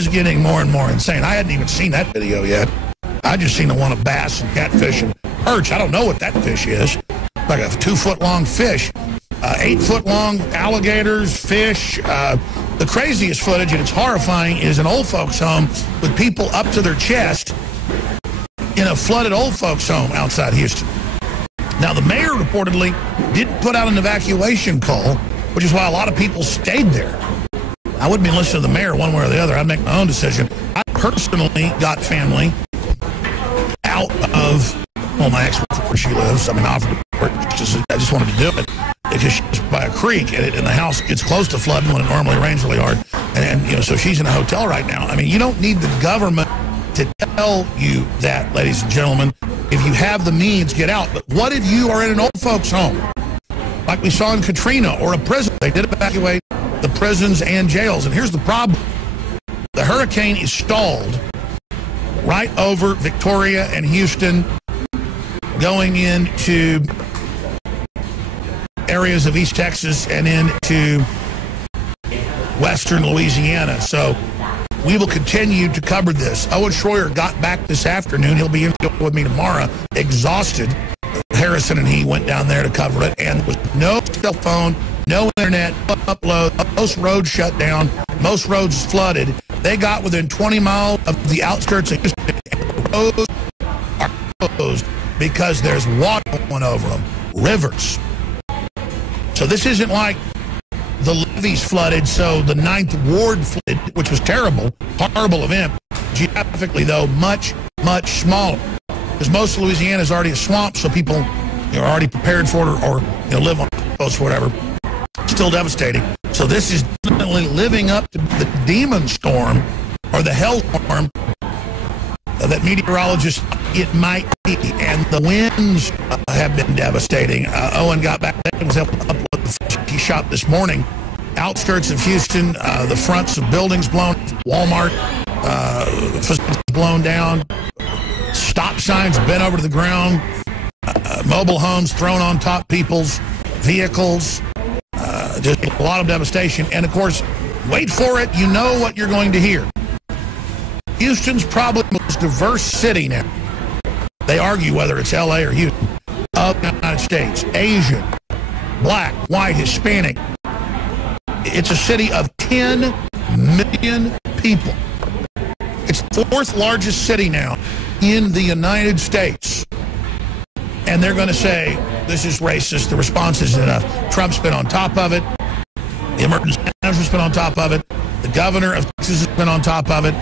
is getting more and more insane. I hadn't even seen that video yet. I just seen the one of bass and catfish and perch. I don't know what that fish is. Like a 2-foot-long fish. 8-foot-long alligators, fish. The craziest footage, and it's horrifying, is an old folks home with people up to their chest in a flooded old folks home outside Houston. Now, the mayor reportedly didn't put out an evacuation call, which is why a lot of people stayed there. I wouldn't be listening to the mayor one way or the other. I'd make my own decision. I personally got family out of, well, my ex-wife, where she lives. I mean, I offered to work. I just wanted to do it because she's by a creek, and the house gets close to flooding when it normally rains really hard. And you know, so she's in a hotel right now. I mean, you don't need the government to tell you that, ladies and gentlemen. If you have the means, get out. But what if you are in an old folks' home, like we saw in Katrina, or a prison? They did evacuate the prisons and jails. And here's the problem. The hurricane is stalled right over Victoria and Houston, going into areas of East Texas and into western Louisiana. So we will continue to cover this. Owen Schroyer got back this afternoon. He'll be in with me tomorrow, exhausted. Harrison and he went down there to cover it, and there was no cell phone, no internet, upload, most roads shut down, most roads flooded. They got within 20 miles of the outskirts of Houston, and the roads are closed because there's water going over them, rivers. So this isn't like the levees flooded, so the 9th Ward flooded, which was terrible, horrible event. Geographically, though, much, much smaller. Because most of Louisiana is already a swamp, so people are already prepared for it, or live on coast or whatever. Still devastating. So this is definitely living up to the demon storm, or the hell storm, that meteorologists it might be. And the winds have been devastating. Owen got back and was able to upload the footage he shot this morning. Outskirts of Houston, the fronts of buildings blown, Walmart facilities blown down, stop signs bent over to the ground, mobile homes thrown on top people's vehicles, just a lot of devastation. And of course, wait for it, you know what you're going to hear. Houston's probably the most diverse city now. They argue whether it's LA or Houston, of the United States. Asian, black, white, Hispanic. It's a city of 10 million people. It's the 4th largest city now in the United States. And they're going to say, this is racist, the response isn't enough. Trump's been on top of it. The emergency manager's been on top of it. The governor of Texas has been on top of it.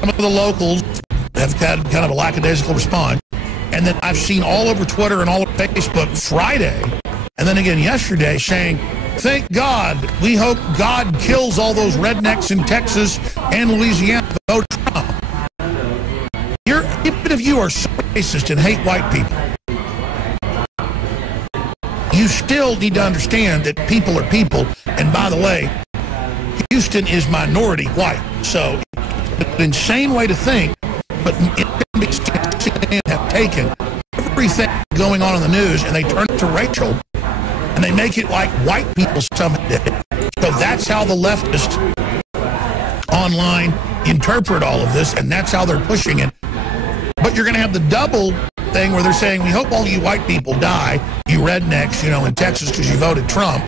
Some of the locals have had kind of a lackadaisical response. And then I've seen all over Twitter and all over Facebook Friday, and then again yesterday, saying, thank God, we hope God kills all those rednecks in Texas and Louisiana to vote Trump. Even if you are so racist and hate white people, you still need to understand that people are people. And by the way, Houston is minority white. So it's an insane way to think, but CNN have taken everything going on in the news and they turn it to racial, and they make it like white people somehow did it. So that's how the leftists online interpret all of this, and that's how they're pushing it. But you're going to have the double thing where they're saying, we hope all you white people die, you rednecks, in Texas because you voted Trump.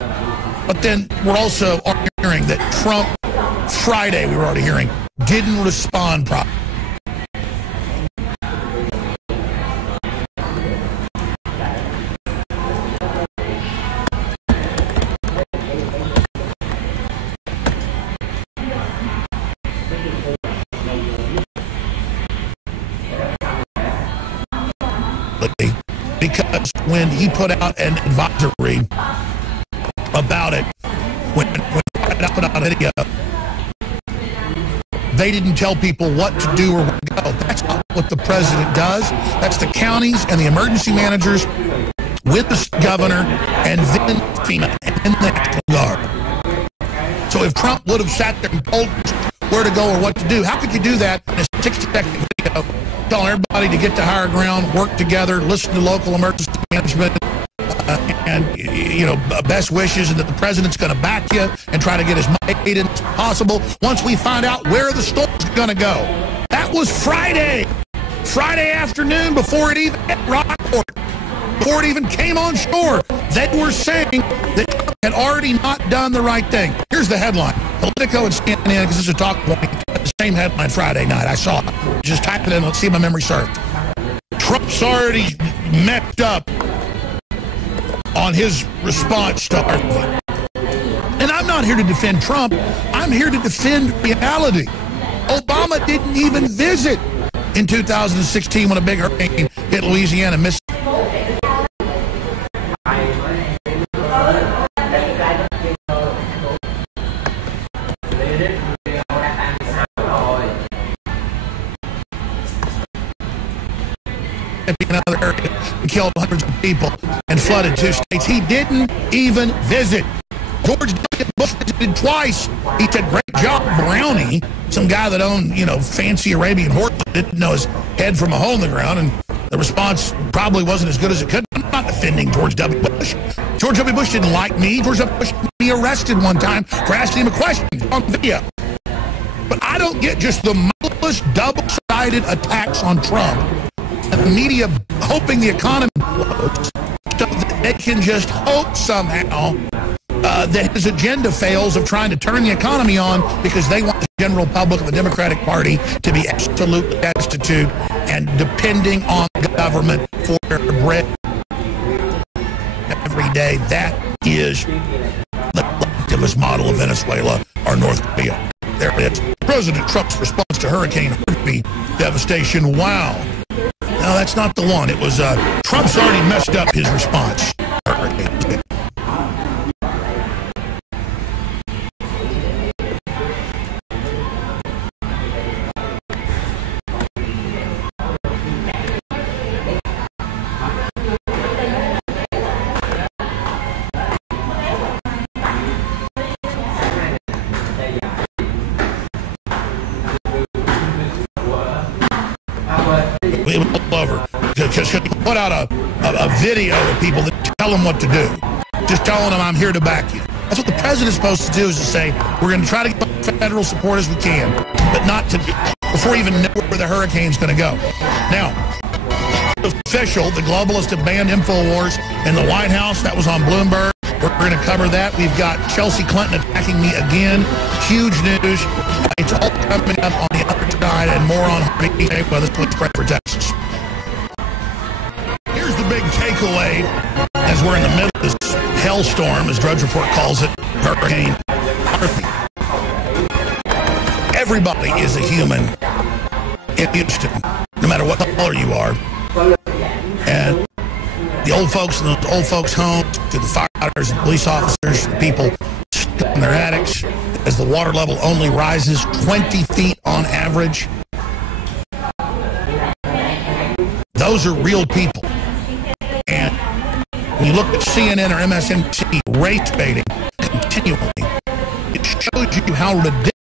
But then we're also hearing that Trump, Friday we were already hearing, didn't respond properly. Because when he put out an advisory about it, when I put out a video, they didn't tell people what to do or where to go. That's not what the president does. That's the counties and the emergency managers with the governor and then FEMA and then the National Guard. So if Trump would have sat there and told us where to go or what to do, how could you do that in a 60-second video telling everybody to get to higher ground, work together, listen to local emergency management, and and, you know, best wishes, and that the president's going to back you and try to get as much aid as possible once we find out where the storm's going to go. That was Friday afternoon, before it even hit Rockport, before it even came on shore. They were saying that Trump had already not done the right thing. Here's the headline. Politico and CNN, because this is a talk point, the same headline Friday night. I saw it. Just type it in. Let's see if my memory served. Trump's already messed up on his response to Arnold. And I'm not here to defend Trump. I'm here to defend reality. Obama didn't even visit in 2016 when a big hurricane hit Louisiana, Mississippi. Another area and killed hundreds of people and flooded 2 states. He didn't even visit. George W. Bush visited twice. He said, great job, Brownie. Some guy that owned, you know, fancy Arabian horses, didn't know his head from a hole in the ground, and the response probably wasn't as good as it could. I'm not defending George W. Bush. George W. Bush didn't like me. George W. Bush had me arrested one time for asking him a question on video. But I don't get just the mindless, double-sided attacks on Trump. The media hoping the economy blows so that they can just hope somehow that his agenda fails of trying to turn the economy on, because they want the general public of the Democratic Party to be absolutely destitute and depending on the government for their bread every day. That is the collectivist model of Venezuela or North Korea. There it is. President Trump's response to Hurricane Harvey devastation. Wow. No, that's not the one. It was Trump's already messed up his response. It was all over. Because he put out a video of people that tell them what to do. Just telling them, I'm here to back you. That's what the president's supposed to do, is to say, we're going to try to get federal support as we can, but not to, before we even know where the hurricane's going to go. Now, official, the globalists have banned InfoWars in the White House. That was on Bloomberg. We're going to cover that. We've got Chelsea Clinton attacking me again. Huge news. It's all coming up on the other side, and more on Harvey. Well, this one's great for Texas. Here's the big takeaway as we're in the middle of this hellstorm, as Drudge Report calls it, Hurricane Harvey. Everybody is a human in Houston, no matter what color you are. And the old folks in the old folks' homes, to the firefighters and police officers, the people stuck in their attics, as the water level only rises 20 feet on average. Those are real people. And when you look at CNN or MSNBC race baiting continually, it shows you how ridiculous.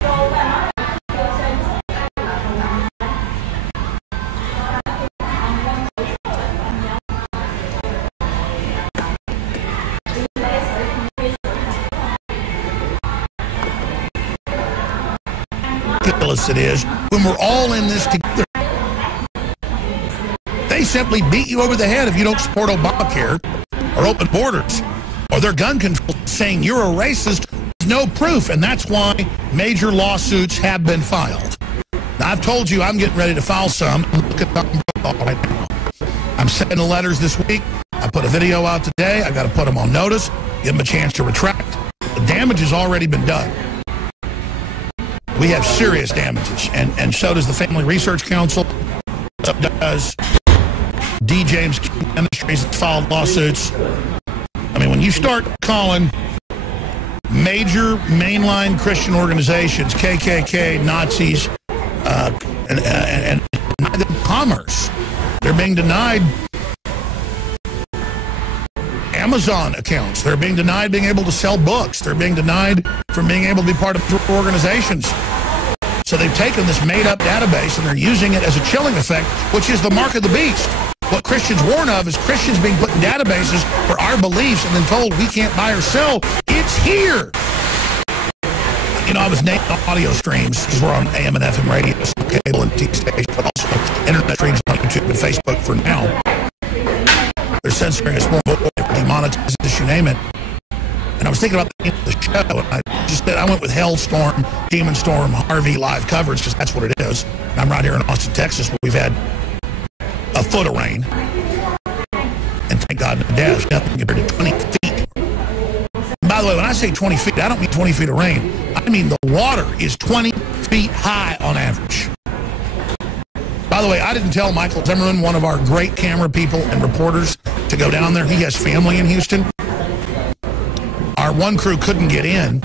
It is when we're all in this together. They simply beat you over the head if you don't support Obamacare or open borders or their gun control, saying you're a racist. There's no proof, and that's why major lawsuits have been filed. Now, I've told you I'm getting ready to file some. Look at that right now. I'm sending the letters this week. I put a video out today. I got to put them on notice, give them a chance to retract. The damage has already been done. We have serious damages, and so does the Family Research Council, so does D. James Ministries that filed lawsuits. I mean, when you start calling major mainline Christian organizations, KKK, Nazis, and deny them commerce, they're being denied Amazon accounts. They're being denied being able to sell books. They're being denied from being able to be part of organizations. So they've taken this made-up database and they're using it as a chilling effect, which is the mark of the beast. what Christians warn of is Christians being put in databases for our beliefs and then told we can't buy or sell. It's here. You know, I was naming audio streams because we're on AM and FM radio, cable and TV stations, but also internet streams on YouTube and Facebook for now. They're censoring us more, demonetizing us, you name it. And I was thinking about the show, and I went with Hailstorm, Demon Storm, Harvey live coverage because that's what it is. And I'm right here in Austin, Texas, where we've had a foot of rain. And thank God, no deaths, nothing compared to 20 feet. And by the way, when I say 20 feet, I don't mean 20 feet of rain. I mean the water is 20 feet high on average. By the way, I didn't tell Michael Zimmerman, one of our great camera people and reporters, to go down there. He has family in Houston. Our one crew couldn't get in.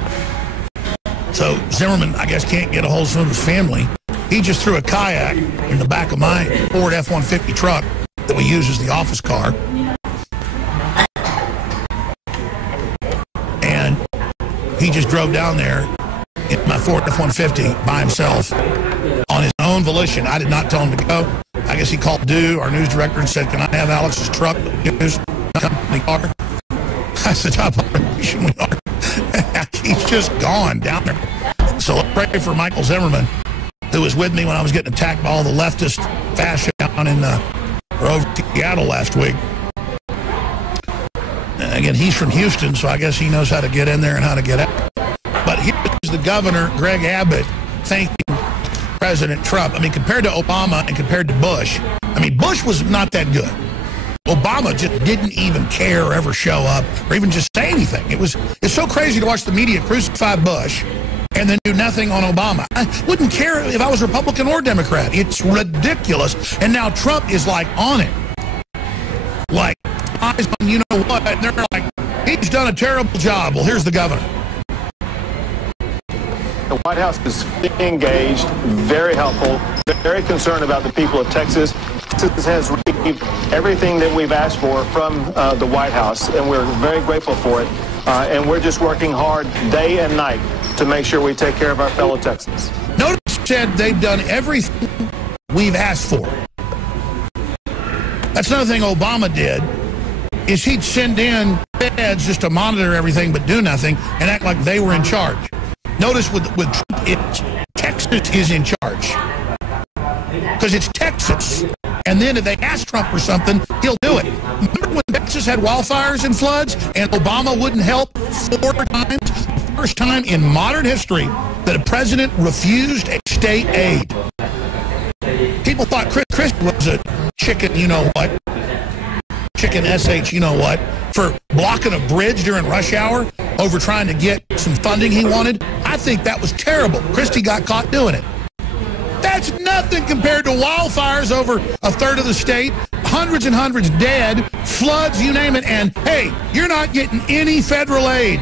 So Zimmerman, I guess, can't get a hold of some of his family. He just threw a kayak in the back of my Ford F-150 truck that we use as the office car. And he just drove down there in my Ford F-150 by himself on his own volition. I did not tell him to go. I guess he called Dew, our news director, and said, "Can I have Alex's truck, news company car?" I said, "Top operation we are." He's just gone down there. So let's pray for Michael Zimmerman, who was with me when I was getting attacked by all the leftist fascists down in over Seattle last week. Again, he's from Houston, so I guess he knows how to get in there and how to get out. But here's the governor, Greg Abbott, thanking President Trump. I mean, compared to Obama and compared to Bush, I mean, Bush was not that good. Obama just didn't even care or ever show up or even just say anything. It's so crazy to watch the media crucify Bush and then do nothing on Obama. I wouldn't care if I was Republican or Democrat. It's ridiculous. And now Trump is like on it. Like, eyes on you know what, and they're like, he's done a terrible job. Well, here's the governor. The White House is engaged, very helpful, very concerned about the people of Texas. Texas has received everything that we've asked for from the White House, and we're very grateful for it. And we're just working hard day and night to make sure we take care of our fellow Texans. Notice said they've done everything we've asked for. That's another thing Obama did, is he'd send in feds just to monitor everything but do nothing and act like they were in charge. Notice with Trump, Texas is in charge. Because it's Texas. And then if they ask Trump for something, he'll do it. Remember when Texas had wildfires and floods and Obama wouldn't help 4 times? The first time in modern history that a president refused a state aid. People thought Chris was a chicken you-know-what. Chicken SH you-know-what. For blocking a bridge during rush hour over trying to get some funding he wanted. I think that was terrible. Christie got caught doing it. That's nothing compared to wildfires over a third of the state, hundreds and hundreds dead, floods, you name it, and hey, you're not getting any federal aid.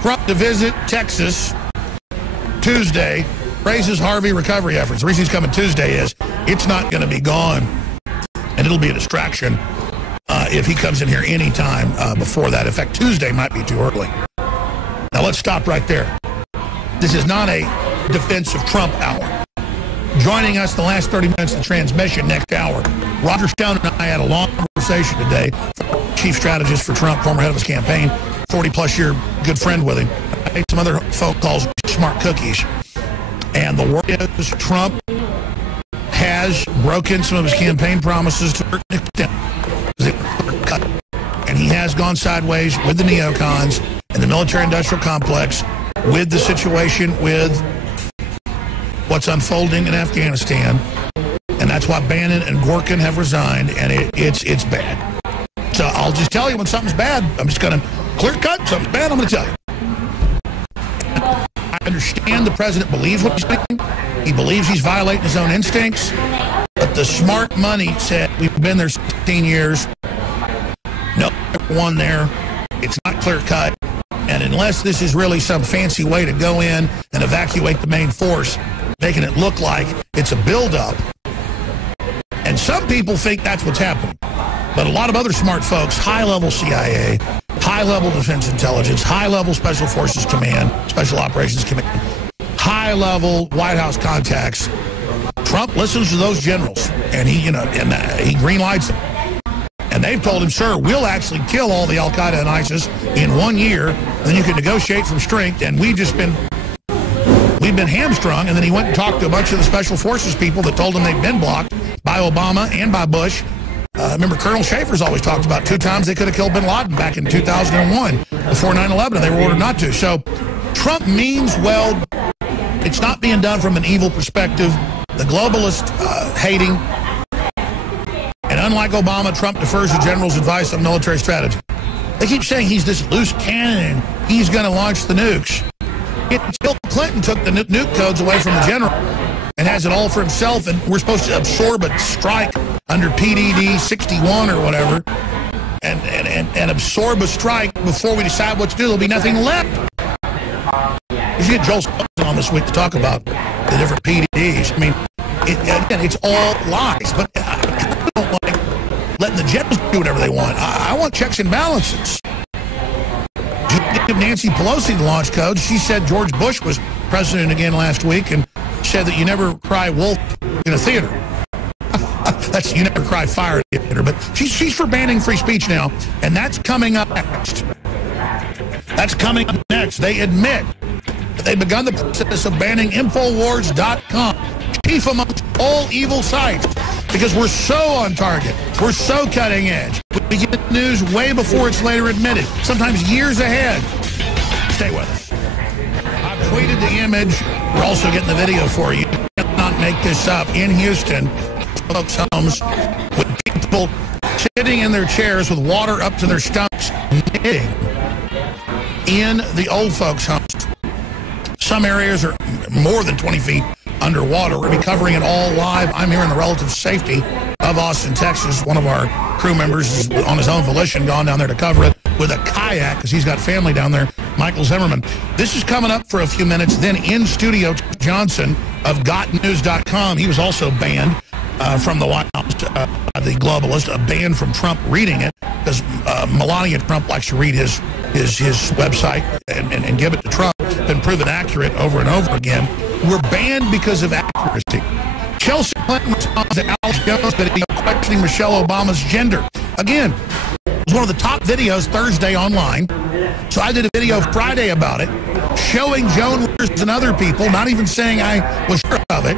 Trump to visit Texas Tuesday, praises Harvey recovery efforts. The reason he's coming Tuesday is it's not going to be gone, and it'll be a distraction if he comes in here anytime before that. In fact, Tuesday might be too early. Now let's stop right there. This is not a defense of Trump hour. Joining us the last 30 minutes of the transmission next hour, Roger Stone and I had a long conversation today. Chief strategist for Trump, former head of his campaign, 40-plus year good friend with him. I made some other phone calls, smart cookies. And the word is Trump has broken some of his campaign promises to a certain extent. And he has gone sideways with the neocons and the military-industrial complex, with the situation with what's unfolding in Afghanistan. And that's why Bannon and Gorkin have resigned, and it's bad. So I'll just tell you when something's bad. I'm just going to clear cut. Something's bad, I'm going to tell you. I understand the president believes what he's saying. He believes he's violating his own instincts. But the smart money said, we've been there 16 years. No one there. It's not clear cut. And unless this is really some fancy way to go in and evacuate the main force, making it look like it's a buildup. And some people think that's what's happening. But a lot of other smart folks, high-level CIA, high-level defense intelligence, high-level Special Forces Command, Special Operations Command, high-level White House contacts Trump listens to those generals, and he green lights them. And they've told him, sir, we'll actually kill all the Al-Qaeda and ISIS in 1 year, and then you can negotiate from strength, and we've been hamstrung. And then he went and talked to a bunch of the Special Forces people that told him they'd been blocked by Obama and by Bush. Remember, Colonel Schaefer's always talked about 2 times they could have killed bin Laden back in 2001 before 9/11, and they were ordered not to. So Trump means well. It's not being done from an evil perspective. The globalist hating. And unlike Obama, Trump defers to generals' advice on military strategy. They keep saying he's this loose cannon and he's going to launch the nukes. Bill Clinton took the nuke codes away from the general and has it all for himself, and we're supposed to absorb a strike under PDD 61 or whatever and absorb a strike before we decide what to do. There'll be nothing left. We should get Joel on this week to talk about the different PDDs. I mean, again, it's all lies, but I don't like letting the generals do whatever they want. I want checks and balances. Give Nancy Pelosi the launch codes. She said George Bush was president again last week and said that you never cry wolf in a theater. That's you never cry fire in a theater. But she's for banning free speech now, and that's coming up next. That's coming up next. They admit that they've begun the process of banning Infowars.com, chief amongst all evil sites, because we're so on target. We're so cutting edge. We get news way before it's later admitted, sometimes years ahead. Stay with us. I've tweeted the image. We're also getting the video for you. You cannot make this up. In Houston, folks' homes with people sitting in their chairs with water up to their stomachs, knitting in the old folks' homes. Some areas are more than 20 feet underwater. We're going to be covering it all live. I'm here in the relative safety of Austin, Texas. One of our crew members is on his own volition gone down there to cover it with a kayak because he's got family down there, Michael Zimmerman. This is coming up for a few minutes. Then in studio, Johnson of GotNews.com. He was also banned from the White House, the globalist, banned from Trump reading it because Melania Trump likes to read his website and give it to Trump. Been proven accurate over and over again. We're banned because of accuracy. Chelsea Clinton responds to Alex Jones video questioning Michelle Obama's gender. Again, it was one of the top videos Thursday online. So I did a video Friday about it, showing Joan Rivers and other people, not even saying I was sure of it,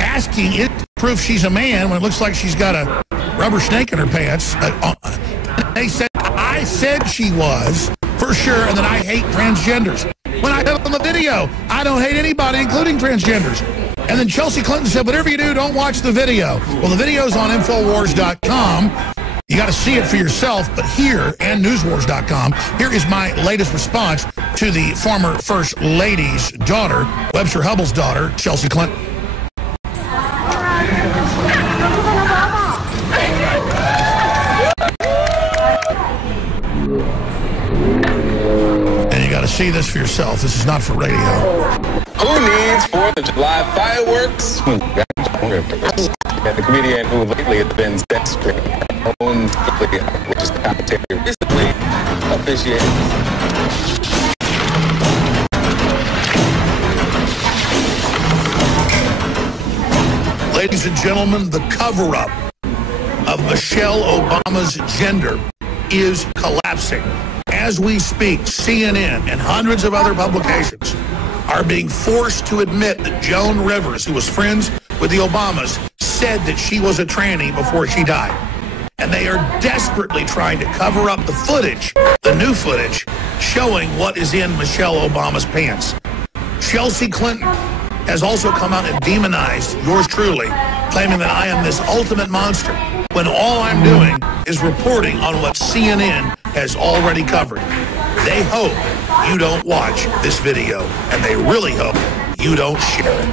asking it to prove she's a man when it looks like she's got a rubber snake in her pants. They said, I said she was, for sure, and that I hate transgenders. When I said on the video, I don't hate anybody, including transgenders. And then Chelsea Clinton said, whatever you do, don't watch the video. Well, the video's on Infowars.com. You got to see it for yourself, but here, and Newswars.com, here is my latest response to the former First Lady's daughter, Webster Hubbell's daughter, Chelsea Clinton. See this for yourself. This is not for radio. Who needs 4th of July fireworks? The comedian who lately has been censoring her own outrageous commentary recently officiated. Ladies and gentlemen, the cover-up of Michelle Obama's gender is collapsing. As we speak, CNN and hundreds of other publications are being forced to admit that Joan Rivers, who was friends with the Obamas, said that she was a tranny before she died. And they are desperately trying to cover up the footage, the new footage, showing what is in Michelle Obama's pants. Chelsea Clinton has also come out and demonized yours truly, claiming that I am this ultimate monster, when all I'm doing is reporting on what CNN has already covered. They hope you don't watch this video, and they really hope you don't share it.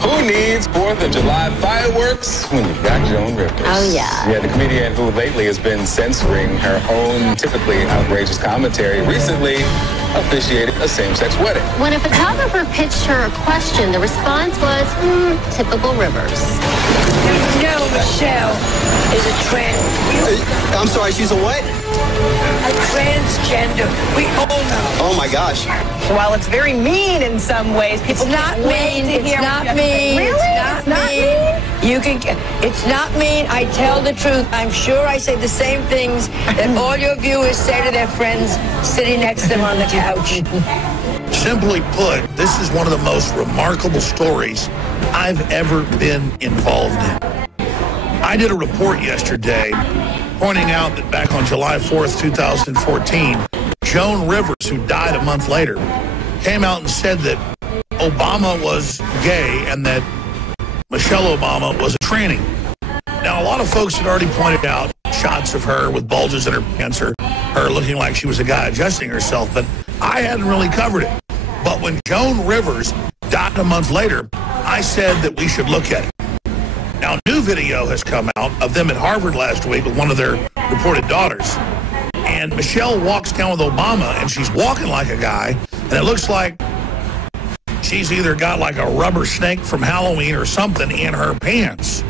Who needs 4th of July fireworks when you've got Joan Rivers? Oh, yeah. Yeah, the comedian who lately has been censoring her own typically outrageous commentary recently officiated a same-sex wedding. When a photographer pitched her a question, the response was, typical Rivers. You know Michelle is a trans... I'm sorry, she's a what? A transgender. We all know. Oh, my gosh. While it's very mean in some ways, people It's not mean. It's not mean. Really? It's not mean. You can. It's not mean. I tell the truth. I'm sure I say the same things that all your viewers say to their friends sitting next to them on the couch. Simply put, this is one of the most remarkable stories I've ever been involved in. I did a report yesterday pointing out that back on July 4th, 2014, Joan Rivers, who died a month later, came out and said that Obama was gay and that Michelle Obama was a tranny. Now, a lot of folks had already pointed out shots of her with bulges in her pants or her looking like she was a guy adjusting herself, but I hadn't really covered it. But when Joan Rivers died a month later, I said that we should look at it. Now, a new video has come out of them at Harvard last week with one of their reported daughters. And Michelle walks down with Obama, and she's walking like a guy, and it looks like she's either got like a rubber snake from Halloween or something in her pants.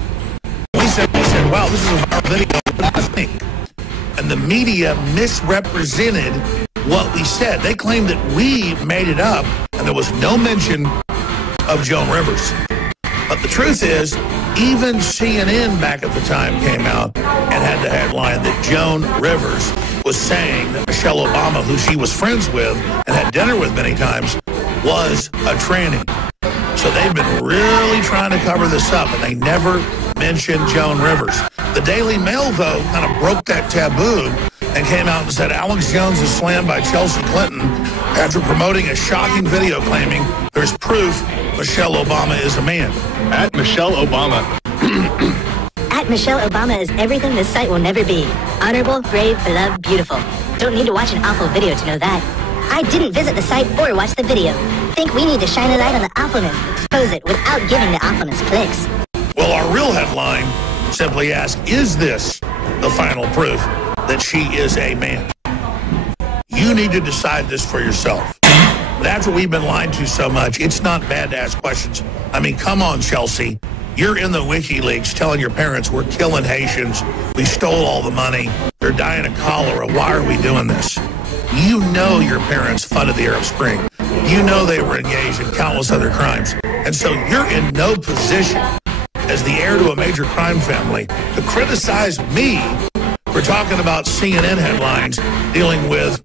We said, wow, this is a viral video. What do you think? And the media misrepresented what we said. They claimed that we made it up, and there was no mention of Joan Rivers. But the truth is, even CNN back at the time came out and had the headline that Joan Rivers was saying that Michelle Obama, who she was friends with and had dinner with many times, was a tranny. So they've been really trying to cover this up, and they never mentioned Joan Rivers. The Daily Mail, though, kind of broke that taboo and came out and said Alex Jones is slammed by Chelsea Clinton after promoting a shocking video claiming there's proof Michelle Obama is a man. At Michelle Obama. At Michelle Obama is everything this site will never be. Honorable, brave, beloved, beautiful. Don't need to watch an awful video to know that. I didn't visit the site or watch the video. Think we need to shine a light on the awfulness, expose it without giving the awfulness clicks. Well, our real headline simply asks, is this the final proof that she is a man? You need to decide this for yourself. But after we've been lied to so much, it's not bad to ask questions. I mean, come on, Chelsea. You're in the WikiLeaks telling your parents we're killing Haitians, we stole all the money, they're dying of cholera. Why are we doing this? You know your parents funded the Arab Spring. You know they were engaged in countless other crimes. And so you're in no position as the heir to a major crime family to criticize me for talking about CNN headlines dealing with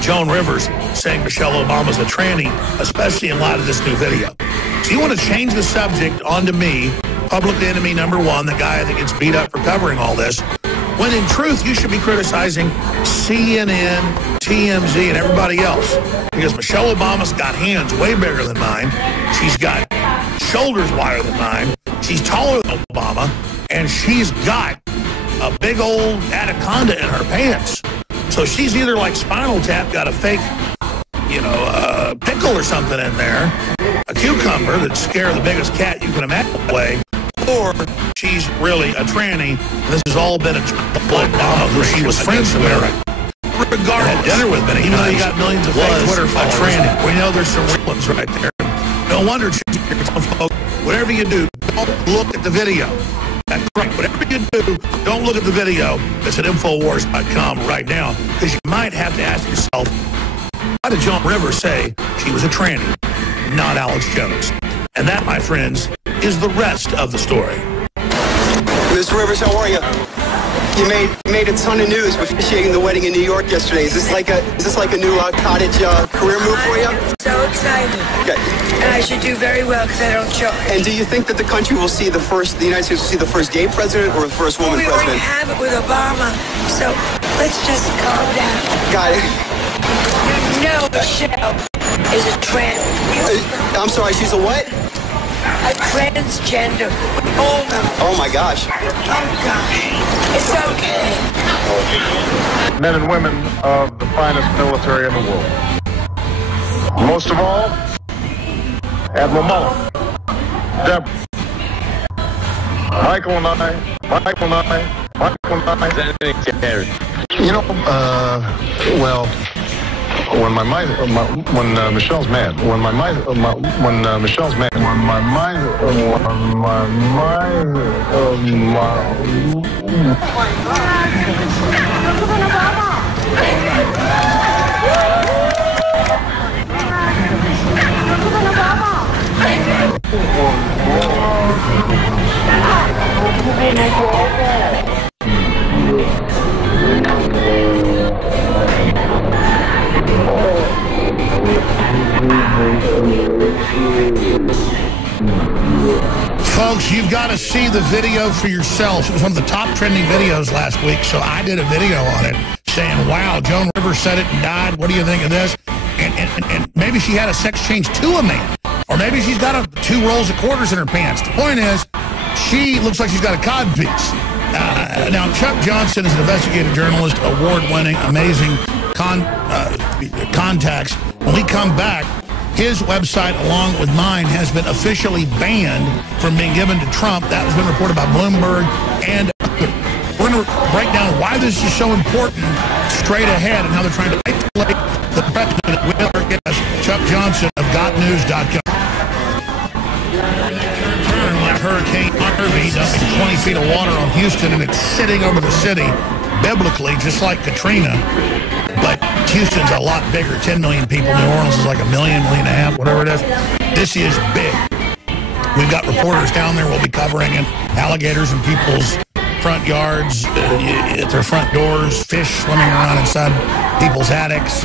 Joan Rivers saying Michelle Obama's a tranny, especially in light of this new video. So you want to change the subject onto me, public enemy number one, the guy that gets beat up for covering all this, when in truth you should be criticizing CNN, TMZ, and everybody else. Because Michelle Obama's got hands way bigger than mine. She's got shoulders wider than mine. She's taller than Obama. And she's got a big old anaconda in her pants. So she's either like Spinal Tap, got a fake, pickle or something in there, a cucumber that scare the biggest cat you can imagine away, or she's really a tranny. This has all been a Black Obama who she was friends with. Regardless, had dinner with many even though you got millions of fake Twitter followers. A tranny. We know there's some real ones right there. No wonder, folks, whatever you do, don't look at the video. That's right. Whatever you do, don't look at the video. It's at Infowars.com right now, because you might have to ask yourself, why did Joan Rivers say she was a tranny, not Alex Jones? And that, my friends, is the rest of the story. Mr. Rivers, how are you? You made a ton of news with officiating the wedding in New York yesterday. Is this like a new cottage career move for you? So excited. Okay. And I should do very well because I don't charge. And do you think that the country will see the United States will see the first gay president or the first woman we president? We already have it with Obama, so let's just calm down. Got it. You know Michelle is a trans. I'm sorry, she's a what? A transgender. We all know. Oh my gosh. Oh gosh. It's okay. Men and women of the finest military in the world. Most of all, Admiral Mullen, Deborah, Michael and I. When Michelle's mad, Folks, you've got to see the video for yourself. It was one of the top trending videos last week, so I did a video on it saying, wow, Joan Rivers said it and died. What do you think of this? And maybe she had a sex change to a man. Or maybe she's got 2 rolls of quarters in her pants. The point is, she looks like she's got a codpiece. Now, Chuck Johnson is an investigative journalist, award-winning, amazing contacts. When we come back, his website, along with mine, has been officially banned from being given to Trump. That has been reported by Bloomberg. And we're going to break down why this is so important straight ahead and how they're trying to isolate the president with our guest, Chuck Johnson of GotNews.com. Hurricane Harvey dumping 20 feet of water on Houston, and it's sitting over the city biblically, just like Katrina. But Houston's a lot bigger, 10 million people. New Orleans is like 1 million, 1.5 million, whatever it is. This is big. We've got reporters down there. We'll be covering it. Alligators in people's front yards, at their front doors, fish swimming around inside people's attics,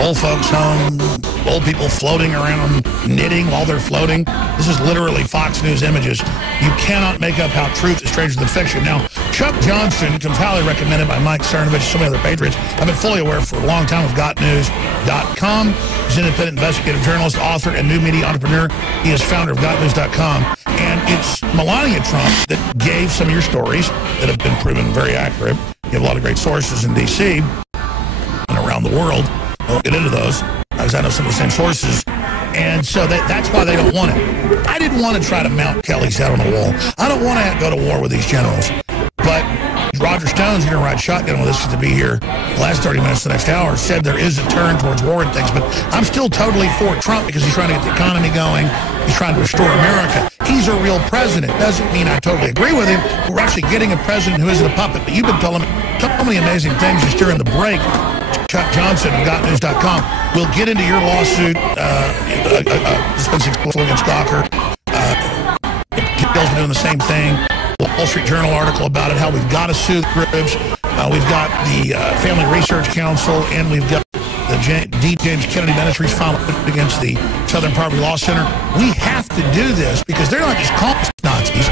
old folks' home, old people floating around, knitting while they're floating. This is literally Fox News images. You cannot make up how truth is stranger than fiction. Now, Chuck Johnson comes highly recommended by Mike Cernovich and so many other patriots. I've been fully aware for a long time of GotNews.com. He's an independent investigative journalist, author, and new media entrepreneur. He is founder of GotNews.com. And it's Melania Trump that gave some of your stories that have been proven very accurate. You have a lot of great sources in D.C. and around the world. I won't get into those, because I know some of the same sources. And so that's why they don't want it. I didn't want to try to mount Kelly's head on the wall. I don't want to go to war with these generals. But Roger Stone's going to ride shotgun with us to be here the last 30 minutes, the next hour, said there is a turn towards war and things. But I'm still totally for Trump because he's trying to get the economy going. He's trying to restore America. He's a real president. Doesn't mean I totally agree with him. We're actually getting a president who isn't a puppet. But you've been telling me so many amazing things just during the break. Chuck Johnson of GotNews.com. We'll get into your lawsuit, dispensing against Gawker. Pickell's been doing the same thing. Wall Street Journal article about it, how we've got to sue the Cribs. We've got the Family Research Council, and we've got the D. James Kennedy Ministries filed against the Southern Poverty Law Center. We have to do this because they're not just calling us Nazis.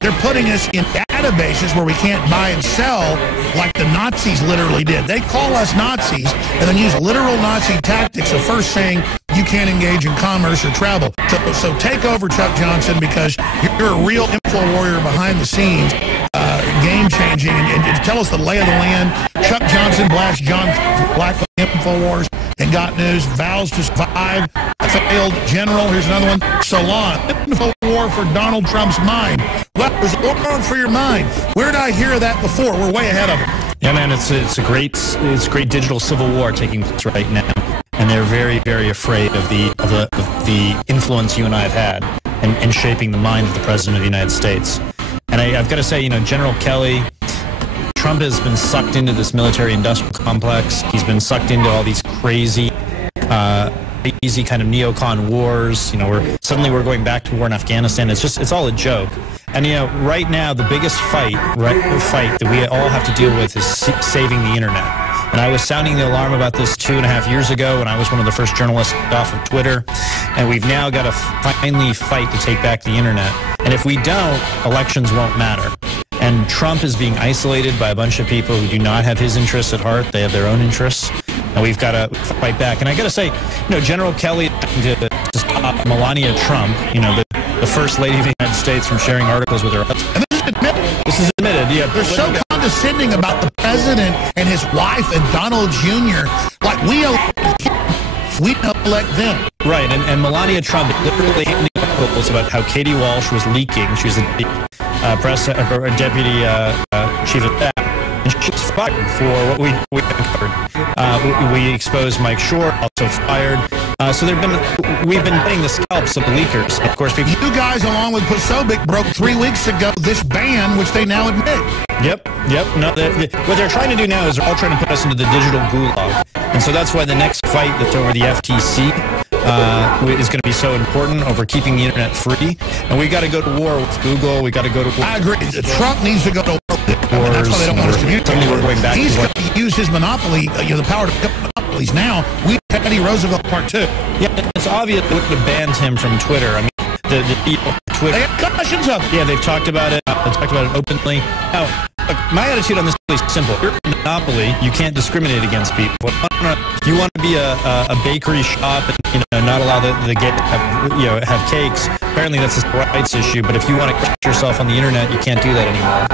They're putting us in databases where we can't buy and sell like the Nazis literally did. They call us Nazis and then use literal Nazi tactics of first saying you can't engage in commerce or travel. So take over, Chuck Johnson, because you're a real info warrior behind the scenes, game-changing, and tell us the lay of the land. Chuck Johnson blasts John Black InfoWars and Got News, vows to survive, a failed general. Here's another one, Salon, info war for Donald Trump's mind. Well, there's a war for your mind. Where did I hear that before? We're way ahead of it. Yeah, man, it's a great digital civil war taking place right now, and they're very, very afraid of the influence you and I have had in shaping the mind of the President of the United States. And I've got to say, General Kelly, Trump has been sucked into this military-industrial complex. He's been sucked into all these crazy kind of neocon wars. We're going back to war in Afghanistan. It's all a joke. And right now the biggest fight that we all have to deal with is saving the internet. And I was sounding the alarm about this 2.5 years ago when I was one of the first journalists off of Twitter. And we've now got to finally fight to take back the internet. And if we don't, elections won't matter. And Trump is being isolated by a bunch of people who do not have his interests at heart. They have their own interests. And we've got to fight back. And I got to say, General Kelly to stop Melania Trump, the First Lady of the United States, from sharing articles with her husband. And this is admitted. Yeah, they're so condescending about the president and his wife and Donald Jr. Like we don't elect them. Right, and Melania Trump literally handing articles about how Katie Walsh was leaking. She was a deputy chief of staff, and she was fired for what we uncovered. We exposed Mike Short, also fired. So we've been getting the scalps of the leakers. Of course, you guys, along with Posobiec, broke 3 weeks ago this ban, which they now admit. Yep. No, what they're trying to do now is they're all trying to put us into the digital gulag, and so that's why the next fight that's over the FTC is going to be so important, over keeping the internet free. And we got to go to war with Google. We got to go to war. I agree. Trump needs to go to war. That's why they don't want us to communicate. He's going to use his monopoly, the power to pick up monopolies now. We Teddy Roosevelt Part 2. Yeah, it's obvious they would have banned him from Twitter. I mean, Twitter. They have questions of it. Yeah, they've talked about it. They've talked about it openly. Now, look, my attitude on this is really simple. You're a monopoly. You can't discriminate against people. You want to be a bakery shop and not allow the gay have cakes. Apparently, that's a rights issue. But if you want to catch yourself on the internet, you can't do that anymore.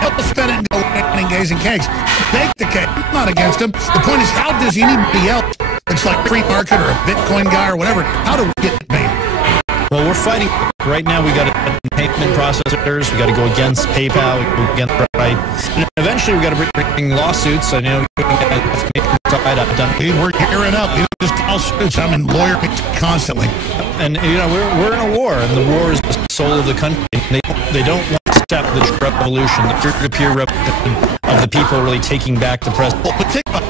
They'll spend it and go eating gays and cakes. Bake the cake. I'm not against them. The point is, how does anybody else? It's like free market or a Bitcoin guy or whatever. How do we get it made? Well, we're fighting. Right now, we got to payment processors. We got to go against PayPal. We go against right. And eventually, we got to bring lawsuits. I know I've done. We're gearing up. We don't just lawsuits. I'm in lawyer constantly. And we're in a war, and the war is the soul of the country. They don't want to stop the revolution, the peer-to-peer revolution of the people really taking back the president. But think about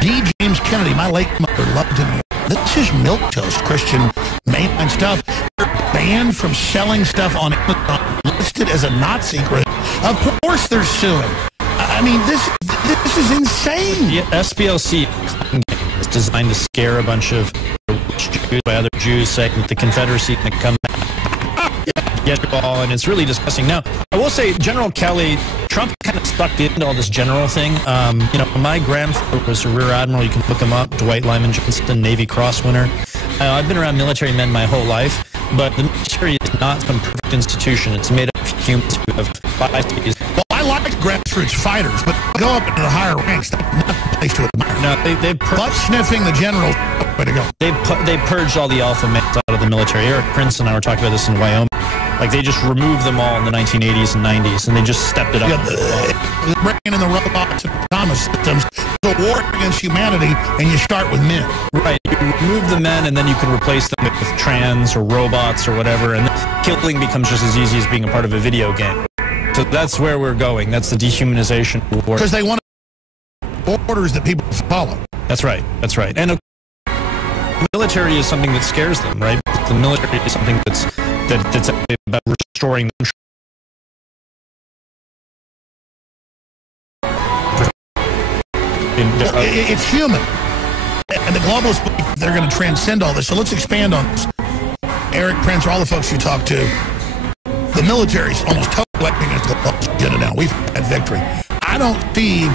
D. James Kennedy, my late mother, loved him. This is milquetoast Christian mainline stuff. They're banned from selling stuff on Amazon, listed as a Nazi group. Of course they're suing. I mean, this is insane. The SPLC is designed to scare a bunch of Jews by other Jews, saying that the Confederacy can come back. Get it all, and it's really disgusting. Now, I will say, General Kelly, Trump kind of stuck into all this general thing. My grandfather was a rear admiral. You can look him up. Dwight Lyman Johnson, Navy Cross winner. I've been around military men my whole life, but the military is not some perfect institution. It's made up of humans who have biases. Well, I like grassroots fighters, but go up into the higher ranks. That's not the place to admire. No, they've butt-sniffing the generals. Way to go. They purged all the alpha males out of the military. Eric Prince and I were talking about this in Wyoming. Like, they just removed them all in the 1980s and 90s, and they just stepped it up. Bringing in the robots and autonomous systems. It's a war against humanity, and you start with men. Right. You remove the men, and then you can replace them with trans or robots or whatever, and killing becomes just as easy as being a part of a video game. So that's where we're going. That's the dehumanization of war. Because they want orders that people follow. That's right. That's right. And the military is something that scares them, right? The military is something that's about restoring the country. It's human. And the globalists believe they're going to transcend all this. So let's expand on this. Eric Prince, or all the folks you talk to, the military is almost totally against the globalist agenda now. We've had victory. I don't see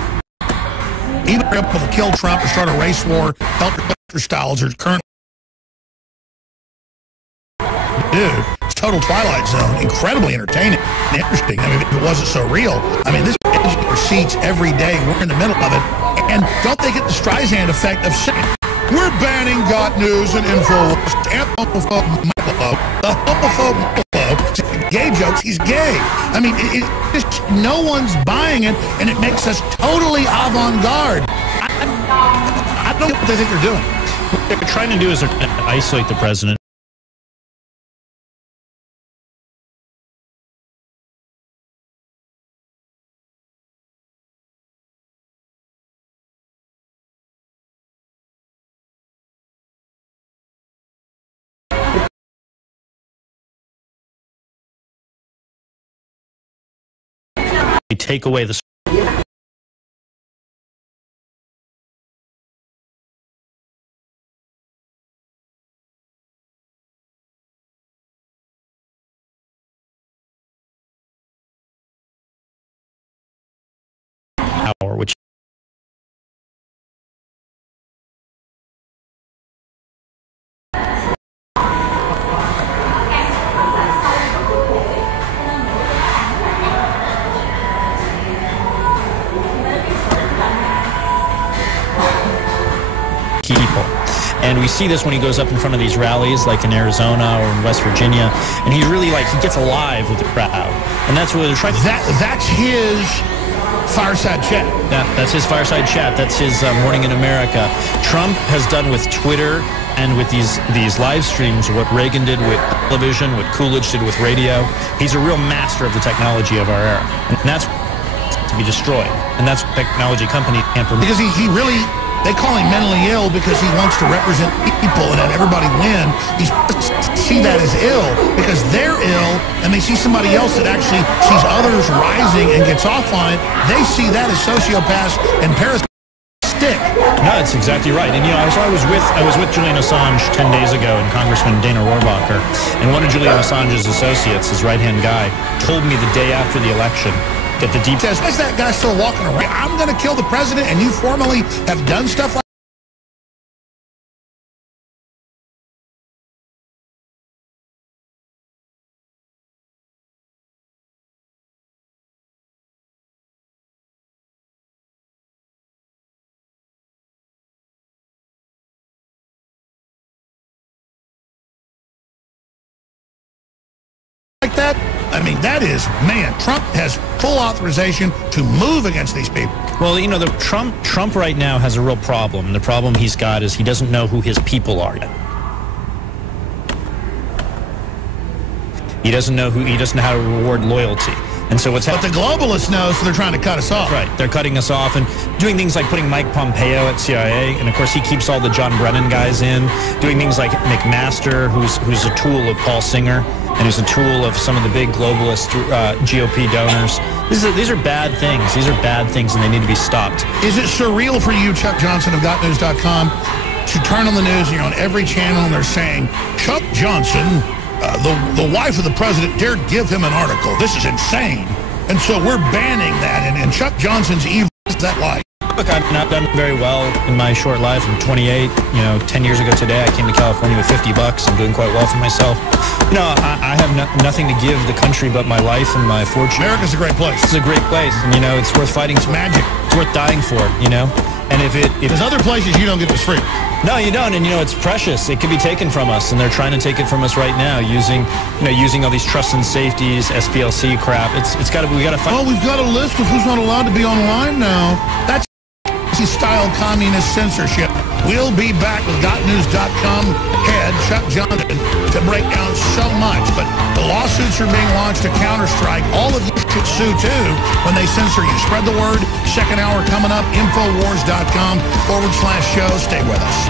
either able to kill Trump or start a race war, helter styles are currently. Dude, it's total Twilight Zone, incredibly entertaining and interesting. I mean, if it wasn't so real, I mean, this educator seats every day. We're in the middle of it. And don't they get the Streisand effect of saying, we're banning Got News and InfoWars and homophobe Michael. The homophobe Michael, gay jokes, he's gay. I mean, it's just no one's buying it, and it makes us totally avant-garde. I don't know what they think they're doing. What they're trying to do is they're trying to isolate the president. They take away the power, which people. And we see this when he goes up in front of these rallies, like in Arizona or in West Virginia, and he really, he gets alive with the crowd. And that's what they're trying to... That's his fireside chat. Yeah, that's his fireside chat. That's his Morning in America. Trump has done with Twitter and with these live streams what Reagan did with television, what Coolidge did with radio. He's a real master of the technology of our era. And that's to be destroyed. And that's what technology companies can't permit. Because he really... They call him mentally ill because he wants to represent people and have everybody win. He see that as ill because they're ill, and they see somebody else that actually sees others rising and gets off on it. They see that as sociopaths and parasitic. No, it's exactly right. And, you know, so I was with Julian Assange 10 days ago and Congressman Dana Rohrabacher, and one of Julian Assange's associates, his right-hand guy, told me the day after the election that the deep... Says, is that guy still walking around? I'm going to kill the president, and you formally have done stuff like that? I mean, that is, man, Trump has full authorization to move against these people. Well, you know, Trump right now has a real problem. The problem he's got is he doesn't know who his people are yet. He doesn't know how to reward loyalty. And so what's happening? But the globalists know, so they're trying to cut us off. Right, they're cutting us off and doing things like putting Mike Pompeo at CIA, and of course he keeps all the John Brennan guys in, doing things like McMaster, who's a tool of Paul Singer, and who's a tool of some of the big globalist GOP donors. These are bad things. These are bad things, and they need to be stopped. Is it surreal for you, Chuck Johnson of GotNews.com, to turn on the news and you're on every channel and they're saying, Chuck Johnson, the wife of the president, dared give him an article. This is insane. And so we're banning that. And Chuck Johnson's evil. What's that like? Look, I've not done very well in my short life. I'm 28. You know, 10 years ago today, I came to California with $50. I'm doing quite well for myself. You know, I have nothing to give the country but my life and my fortune. America's a great place. It's a great place. And, you know, it's worth fighting. It's magic. It's worth dying for, you know. And if there's other places you don't get this free. No, you don't. And, you know, it's precious. It could be taken from us. And they're trying to take it from us right now using all these trust and safeties, SPLC crap. We got to fight. Oh, we've got a list of who's not allowed to be online now. That's style communist censorship. We'll be back with GotNews.com head Chuck Johnson to break down so much. But the lawsuits are being launched to counter-strike. All of you should sue too when they censor you. Spread the word. Second hour coming up. Infowars.com/show. Stay with us.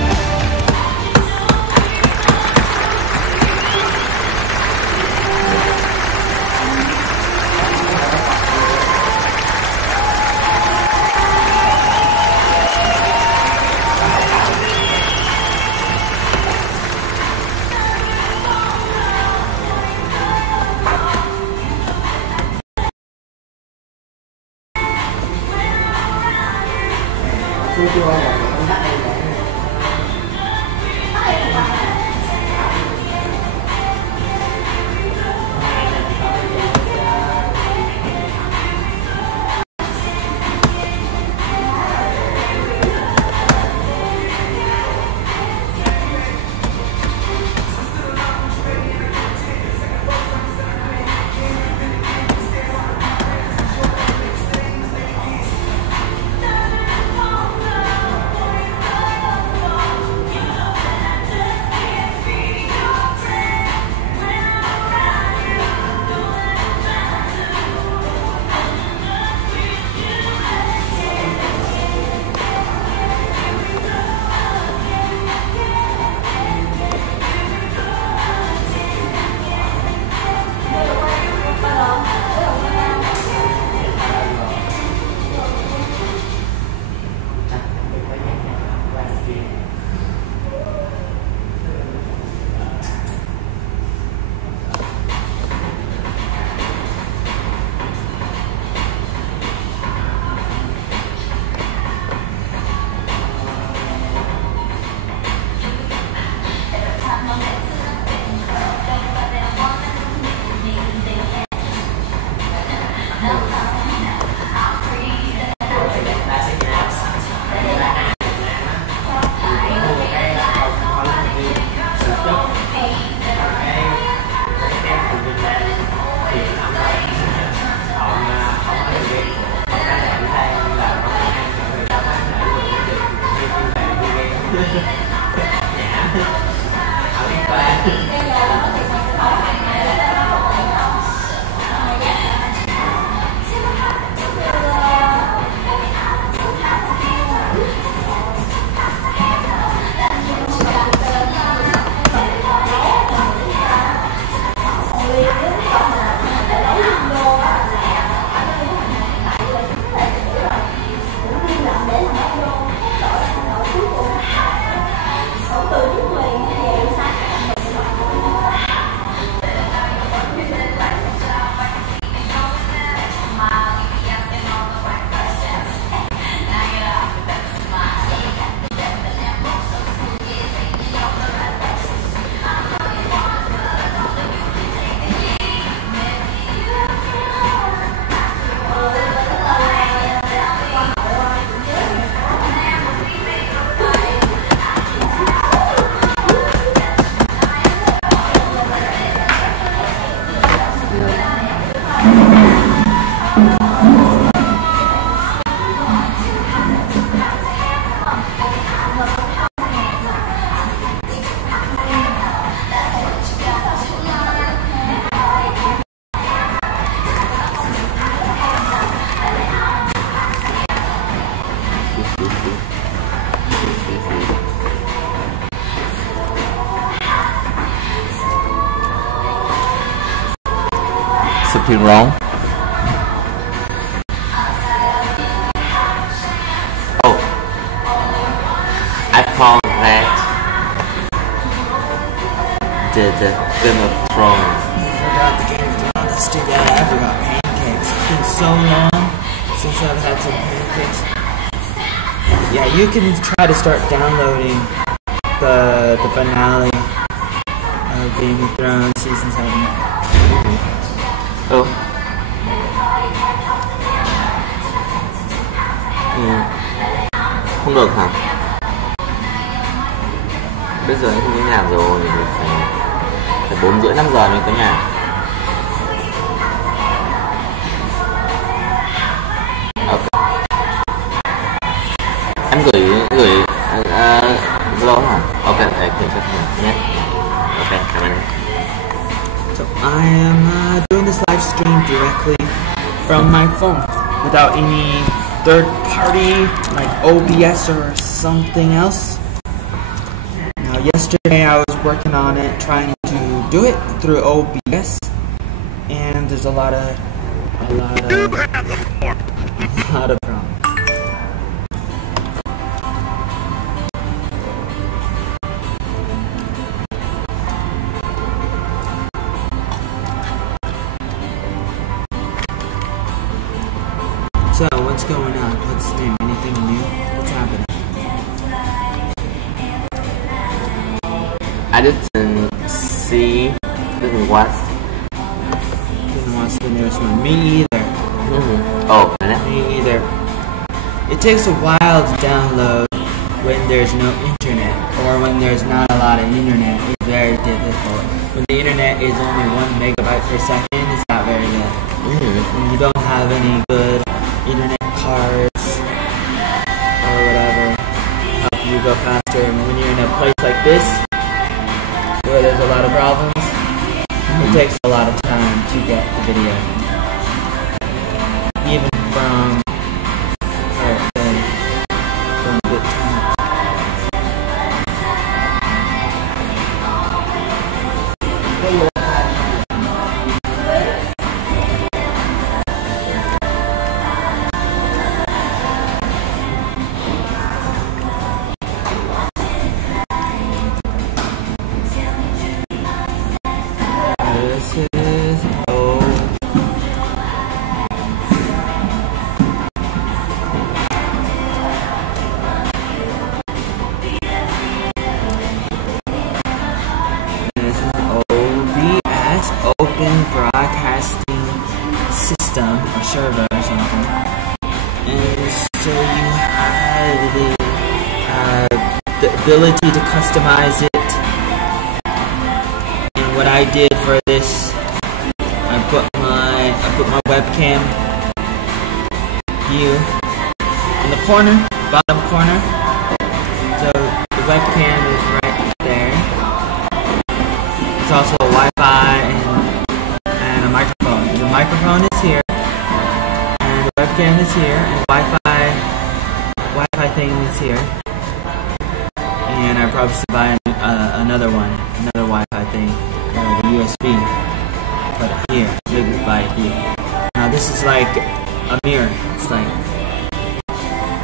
something wrong? Oh, I found that the Game of Thrones. I forgot the Game of Thrones. That's too bad. I forgot pancakes. It's been so long since I've had some pancakes. Yeah, you can try to start downloading the finale of Game of Thrones season 7. Oh. Không được hả? Bây giờ em không có nhà rồi, mình phải 4 rưỡi 5 giờ mới có nhà. Okay. Em gửi Zalo hả? Ok, để kiểm tra nhé. Ok, cảm ơn em. So I am doing this live stream directly from my phone without any third party like OBS or something else. Now yesterday I was working on it, trying to do it through OBS, and there's a lot of problems. So, what's going on? What's new? Anything new? What's happening? I didn't see, didn't watch the newest one. Me either. Oh, me either. It takes a while to download when there's no internet, or when there's not a lot of internet. It's very difficult. When the internet is only 1 megabyte per second, it's not very good. When you don't have any good internet cards or whatever help you go faster, and when you're in a place like this where there's a lot of problems, it takes a lot of time to get the video, even from good time. Server or something, and so you have the ability to customize it. And what I did for this, I put my webcam view in the corner, bottom corner. So the webcam is right there. It's also a Wi-Fi and a microphone. The microphone is here. Webcam is here, and Wi-Fi thing is here, and I probably should buy another Wi-Fi thing, the USB, but here, maybe buy it here. Now this is like a mirror.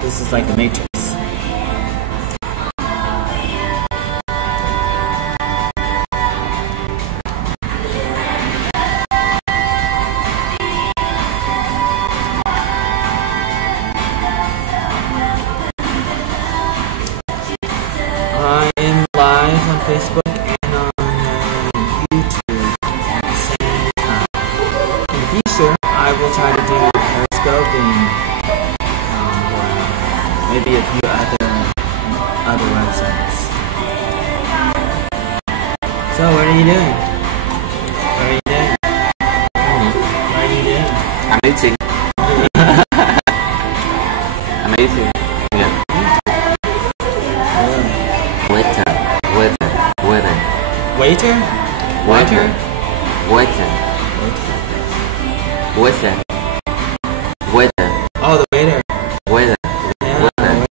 This is like the Matrix. Facebook and on YouTube at the same time. In the future, I will try to do Periscope and maybe a few other websites. So, what are you doing? Amazing. Amazing. Yeah. Waiter? Oh, the waiter. Yeah, waiters.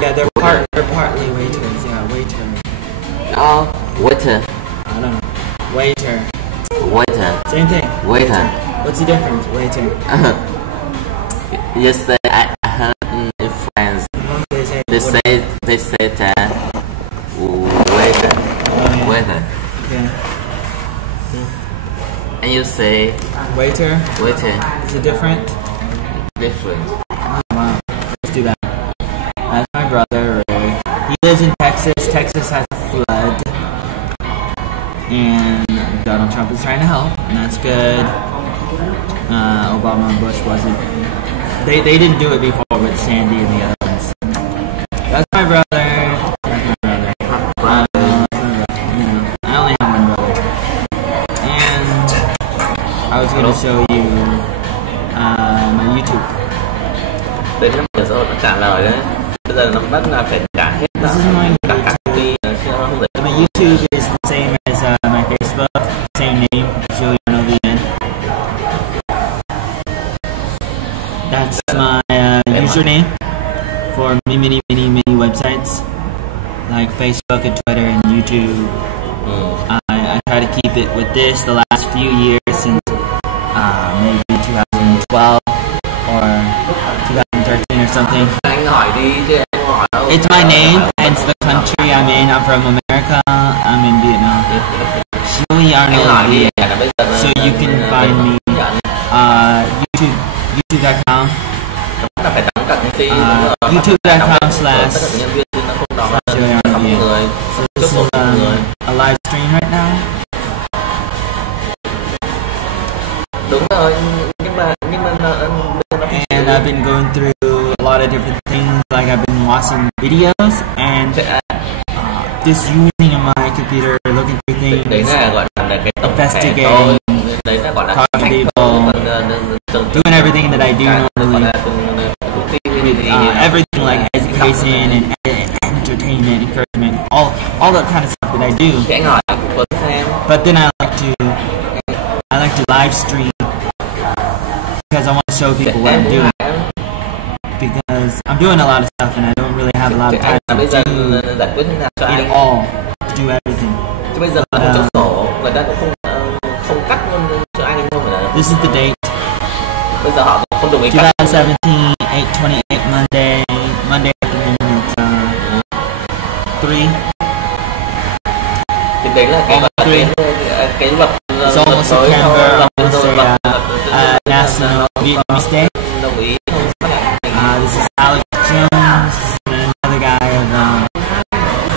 Yeah, they're partly waiters. Yeah, waiter. Oh, waiter. I don't know. Waiter. Waiter. Same thing. Waiter. What's the difference? Waiter. Yesterday I heard in France. They say that waiter. Waiter. Okay. And you say waiter. Waiter. Is it different? Different. Oh, wow. Let's do that. That's my brother, Ray. He lives in Texas. Texas has a flood. And Donald Trump is trying to help, and that's good. Obama and Bush wasn't. They didn't do it before with Sandy and the other ones. That's my brother. That's my brother. I only have one brother. And I was going to show you my YouTube. Đấy là bây giờ nó trả lời đấy. Bây giờ nó bắt là phải trả hết. This is my YouTube. My YouTube is the same as my Facebook. Same name, Joeyarnoldvn. That's my username for many websites like Facebook and Twitter and YouTube. I try to keep it with this the last few years since maybe 2012 or 2013 or something. It's my name and it's the country I'm in. I'm from America. I'm in Vietnam. Joeyarnoldvn. So you can find me YouTube.com. YouTube.com/Joeyarnoldvn. So this is a live stream right now. And I've been going through a lot of different things, like I've been watching videos and just using my computer, looking through things, investigating, talking to people, doing everything that I do normally, everything like education and entertainment, encouragement, all that kind of stuff that I do. But then I like to live stream because I want to show people what I'm doing. Because I'm doing a lot of stuff and I don't really have a lot of time to do it all, to do everything. This is the date. 2017, 8/28, Monday afternoon. It's 3. It's almost September. I'm gonna say National Vietnamese Day. This is Alex Jones. This is another guy of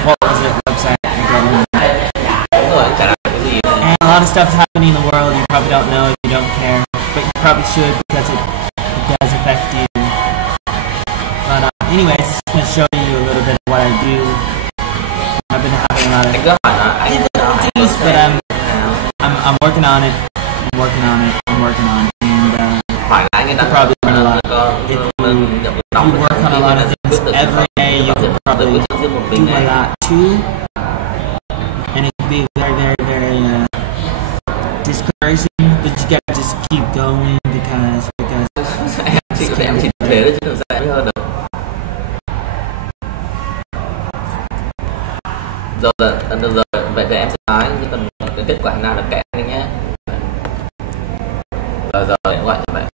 what was it website? And a lot of stuff's happening in the world. You probably don't know if you don't care, but you probably should because it does affect you. But anyways, just gonna show you a little bit of what I do. I've been having a lot of difficulties, but I'm working on it. I'm working on it. And you can probably learn a lot. If you work on a lot of things every day, you can probably do a lot too. And it can be very discouraging, but you gotta just keep going because Rồi vậy thì em sẽ nói cái kết quả nào là kể anh nhé. Rồi gọi cho bạn.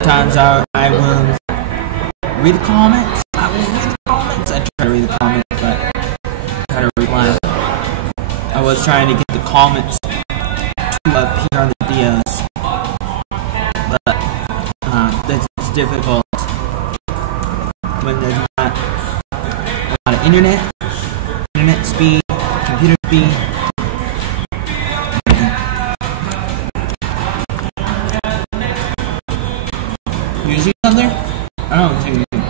Sometimes I will read the comments. I try to read the comments, but try to reply. I was trying to get the comments to appear on the videos, but it's difficult when there's not a lot of internet speed, computer speed. You see something there? I don't see anything.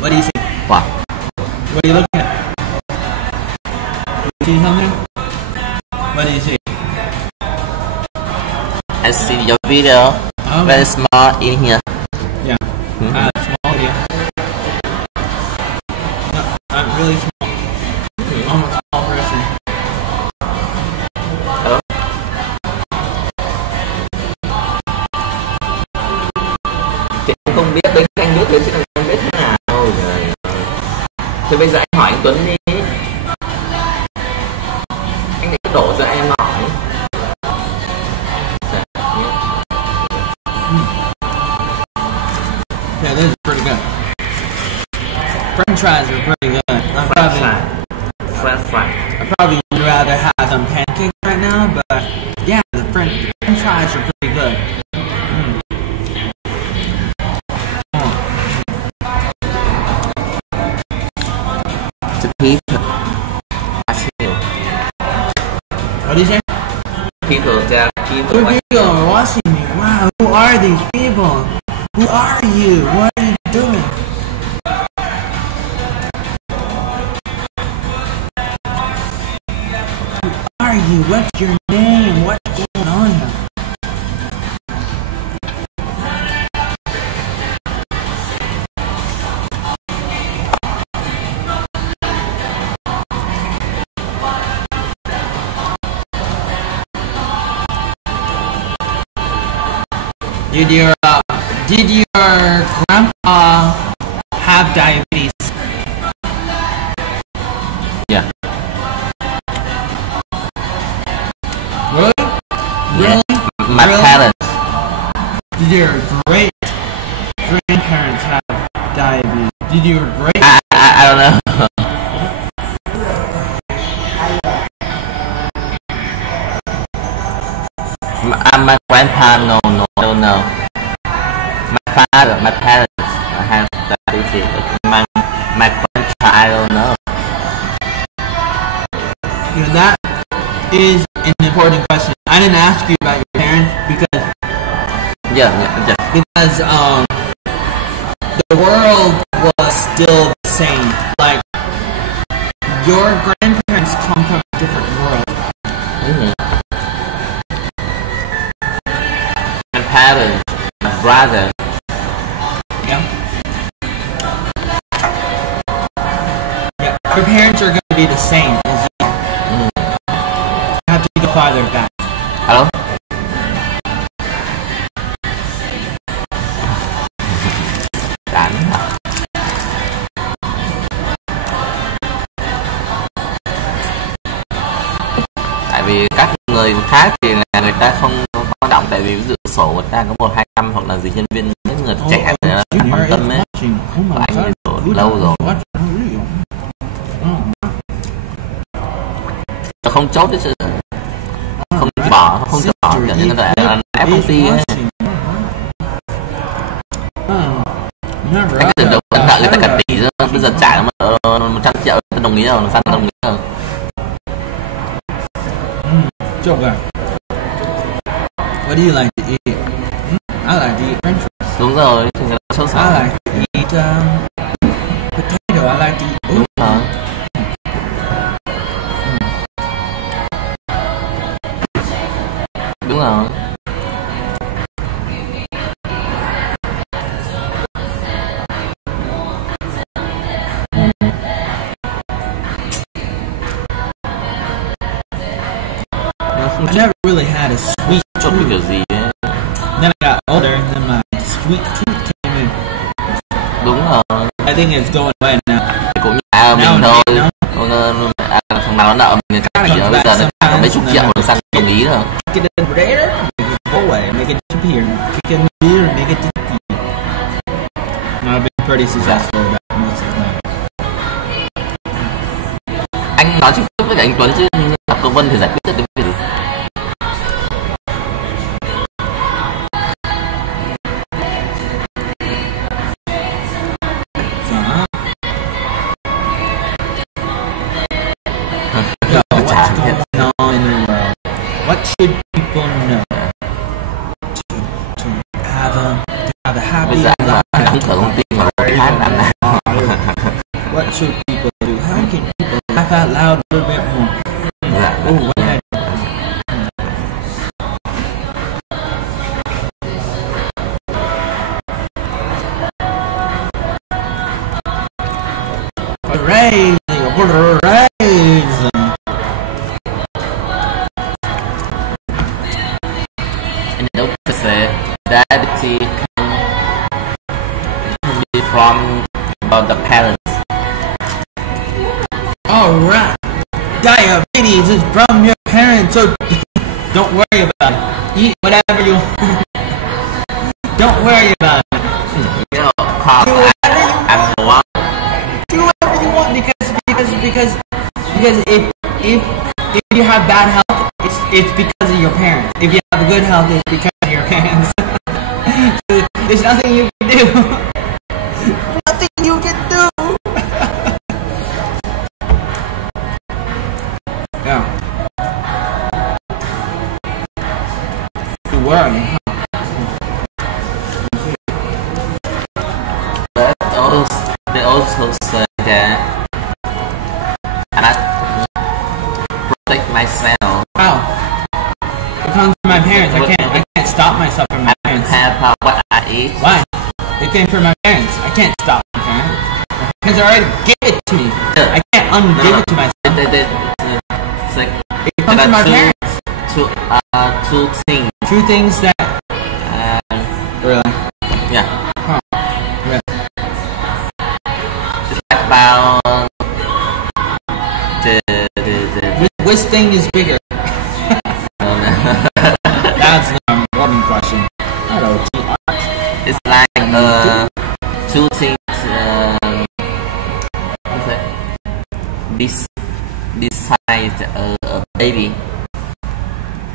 What do you see? What? What are you looking at? You see something? What do you see? I see your video. Okay. Very small in here. Yeah. Small video. No, I'm really small. I'm a small person. Hello? Chị không biết đến anh biết đến chứ anh biết thế nào. Thì bây giờ anh hỏi anh Tuấn đi. Okay, this is pretty good. French fries are pretty good. French fry. I'd probably rather have some pancakes right now, but yeah, the French fries are pretty good. The people. What do you say? People, there are people. People are watching me. Wow, who are these people? Who are you? What are you doing? Who are you? What's your name? What's going on here? Did your grandpa have diabetes? Yeah. Really? Yeah. Really? My really? parents. Did your great grandparents have diabetes? Did your great? I don't know. My grandpa, no. My parents have diabetes. My grandchild, I don't know. You know, that is an important question. I didn't ask you about your parents because because the world was still the same. Like your grandparents come from a different world. My parents, my brother. Yeah. Your parents are going to be the same as you. You have to take the father back. Hello? Tại vì các người khác thì là người ta không quan trọng, tại vì ví dụ sổ người ta có 1-2 năm hoặc là gì nhân viên, những người trẻ thì là quan tâm ấy. Và anh ấy rồi lâu rồi. Không chốt đấy chứ, không bỏ kiểu như là ép công ty ấy. Anh cứ tưởng đâu nợ người ta cả tỷ rồi, bây giờ trả 100 triệu, tôi đồng ý rồi, sao tôi đồng ý rồi. What do you like to eat? I like to eat French fries. Đúng rồi, thì người ta sốt sắng. I like to eat potato. I like to eat đúng rồi. Đúng rồi. I never really had a sweet tooth. Kiểu gì ấy. Then I got older and then my sweet tooth came in. Đúng rồi. I think it's going away now. Cũng như mình thôi. Thằng nào nó nợ mình cả tỷ rồi, bây giờ nó trả mấy chục triệu rồi sang đồng ý rồi. Get it later, go away, make it disappear. Kick it here, make it disappear. I've been pretty successful about most of that. Anh nói trực tiếp với anh Tuấn chứ gặp cô Vân thì giải quyết được cái gì? What should people know to have a happy life? What should people do? How can people laugh out loud a little bit more? Oh, what did I do? Hooray! Hooray! And the opposite, diabetes can be from the parents. Alright. Diabetes is from your parents, so don't worry about it. Eat whatever you want. Don't worry about it. course, I'm the one. Do whatever you want because if you have bad health, it's because of your parents. If you have good health, it's because of your parents. So there's nothing you can do. Nothing you can do. Yeah. You worry, huh? They also say that I protect myself. How? It comes from my parents. I can't stop myself from my parents. Have what I eat. Why? It came from my parents. I can't stop my parents. Because they already gave it to me. I can't ungive it to myself. It comes from my parents. Two things. Two things that. Really? Yeah. Huh. Really? About which thing is bigger? That's the important question. Hello, T-Art. It's like two things. Besides a baby.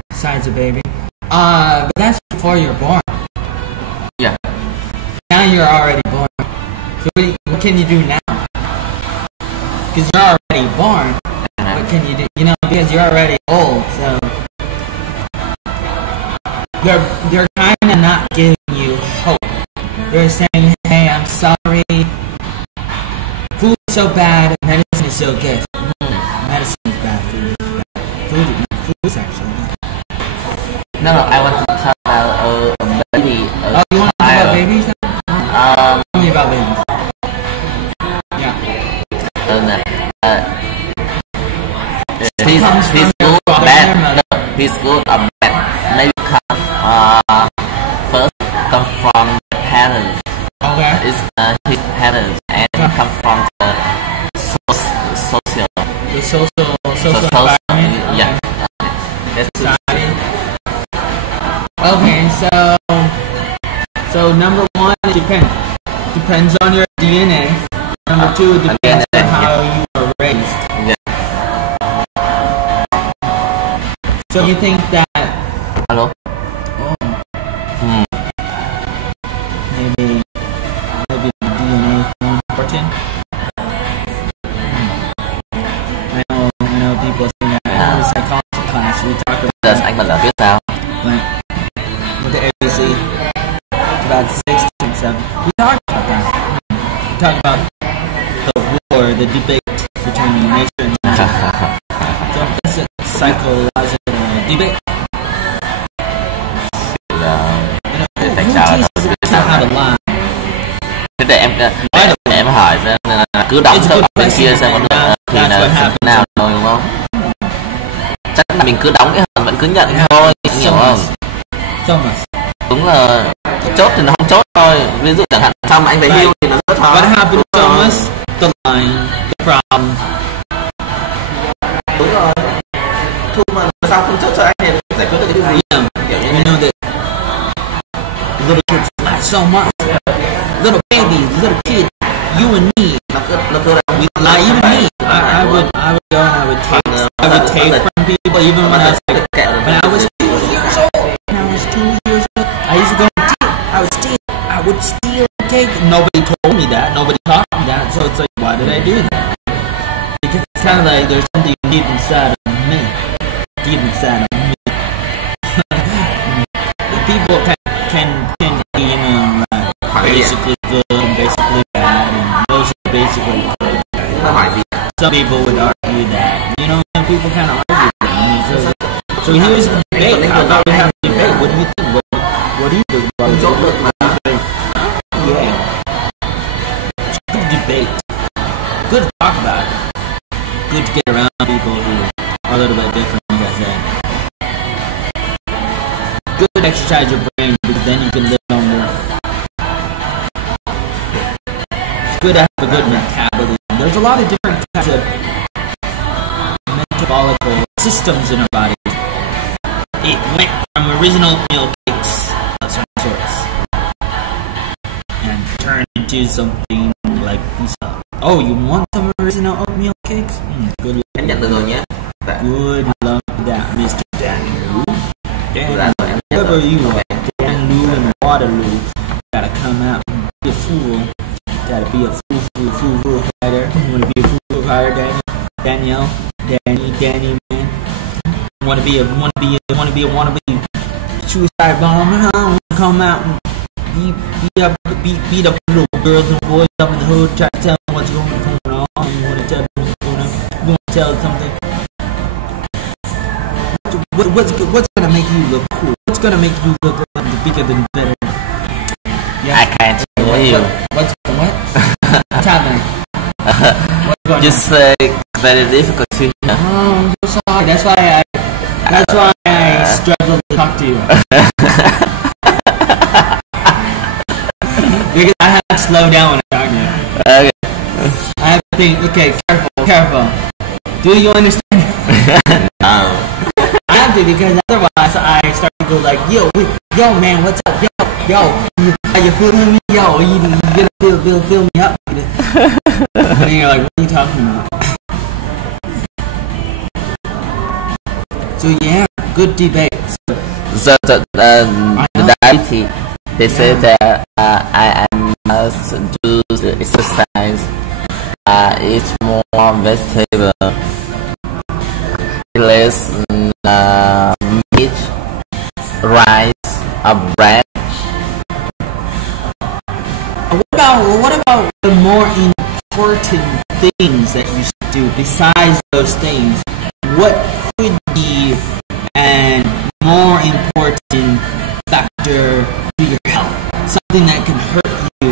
Besides a baby. But that's before you're born. Yeah. Now you're already born. So what can you do now? Because you're already born. What can you do? You know, because you're already old, so they're kind of not giving you hope. They're saying, "Hey, I'm sorry. Food is so bad, medicine is so good." Medicine is bad. Food is actually bad. No, I want to talk about a baby. Oh, you want to talk about babies? Tell me about babies. Yeah. He's good or bad. No, he's good or bad. Maybe first come from the parents. Okay. It's his parents and come from the social. The social environment. Yeah. Society. Okay, so number one, it depends on your DNA. Number two, it depends on how you were raised. Yeah. So you think that? Hello. Oh. Maybe the DNA is more important. I know people say that in the psychology class we talk about. Anh mà biết sao? Like with the ABC, it's about 6 and 7. We talked about that. We talked about the war, the debate between nature and nature. So that's a psychological debate. It's not how to lie. Thế để em hỏi xem cứ đóng theo bên kia xem thì là nào rồi đúng không? Chắc là mình cứ đóng cái hầm vẫn cứ nhận thôi, hiểu không? Đúng là chốt thì nó không chốt thôi. Ví dụ chẳng hạn xong anh về hưu thì nó rất thôi. What happened to Thomas? The line, the problem. Đúng rồi. Thu mà sao không chốt cho anh thì giải quyết được cái điều gì? You know that little kids lie so much. Little babies, little kids, you and me. We lie, even me. I would go and I would take from people even when I was 2 years old. When I was 2 years old, I used to go and steal. I would steal and take. Nobody told me that. Nobody taught me that. So it's like, why did I do that? Because it's kind of like there's something deep inside of me. Deep inside of me. People can be, you know, basically good and basically bad, and those are basically good. Some people would argue that, you know, some people kind of argue that. I mean, so here's the debate. How about we have a debate? What do you think? What do you think about it? Yeah. Good debate. Good to talk about it. Good to get around people who are a little bit different, like I said. Good to exercise your brain because then you can live longer. It's good to have a good metabolism. There's a lot of different types of metabolical systems in our bodies. It went from original oatmeal cakes of some sorts and turned into into something like this. Oh, you want some original oatmeal cakes? Good luck. Em nhận được rồi nhé. Good luck with that, Mr. Daniel. Whoever you are, Daniel and Waterloo, gotta come out and be a fool. Gotta be a fool fighter. You wanna be a fool fighter, Daniel? Danny, man. Wanna be a suicide bomber? Huh? Come out and beat up little girls and boys up in the hood, try to tell them what's going on. You wanna tell them what's going on? You wanna tell them something? What's gonna make you look cool? What's gonna make you look bigger than better? Yeah. I can't hear you. What's what's happening? Just very difficult to hear. Oh, I'm so sorry. That's why I struggle to talk to you. Because I have to slow down when I talk to you. Okay. I have to think. Okay, careful. Do you understand? No. I have to, because otherwise I start to go like, yo man, what's up? Yo, you feeling me? Yo, you gonna fill me up? And then you're like, what are you talking about? So yeah, good debate. So the diabetes, they say that I must do the exercise, eat more vegetable, less meat, rice, bread. What about the more important things that you should do besides those things? What could be a more important factor to your health? Something that can hurt you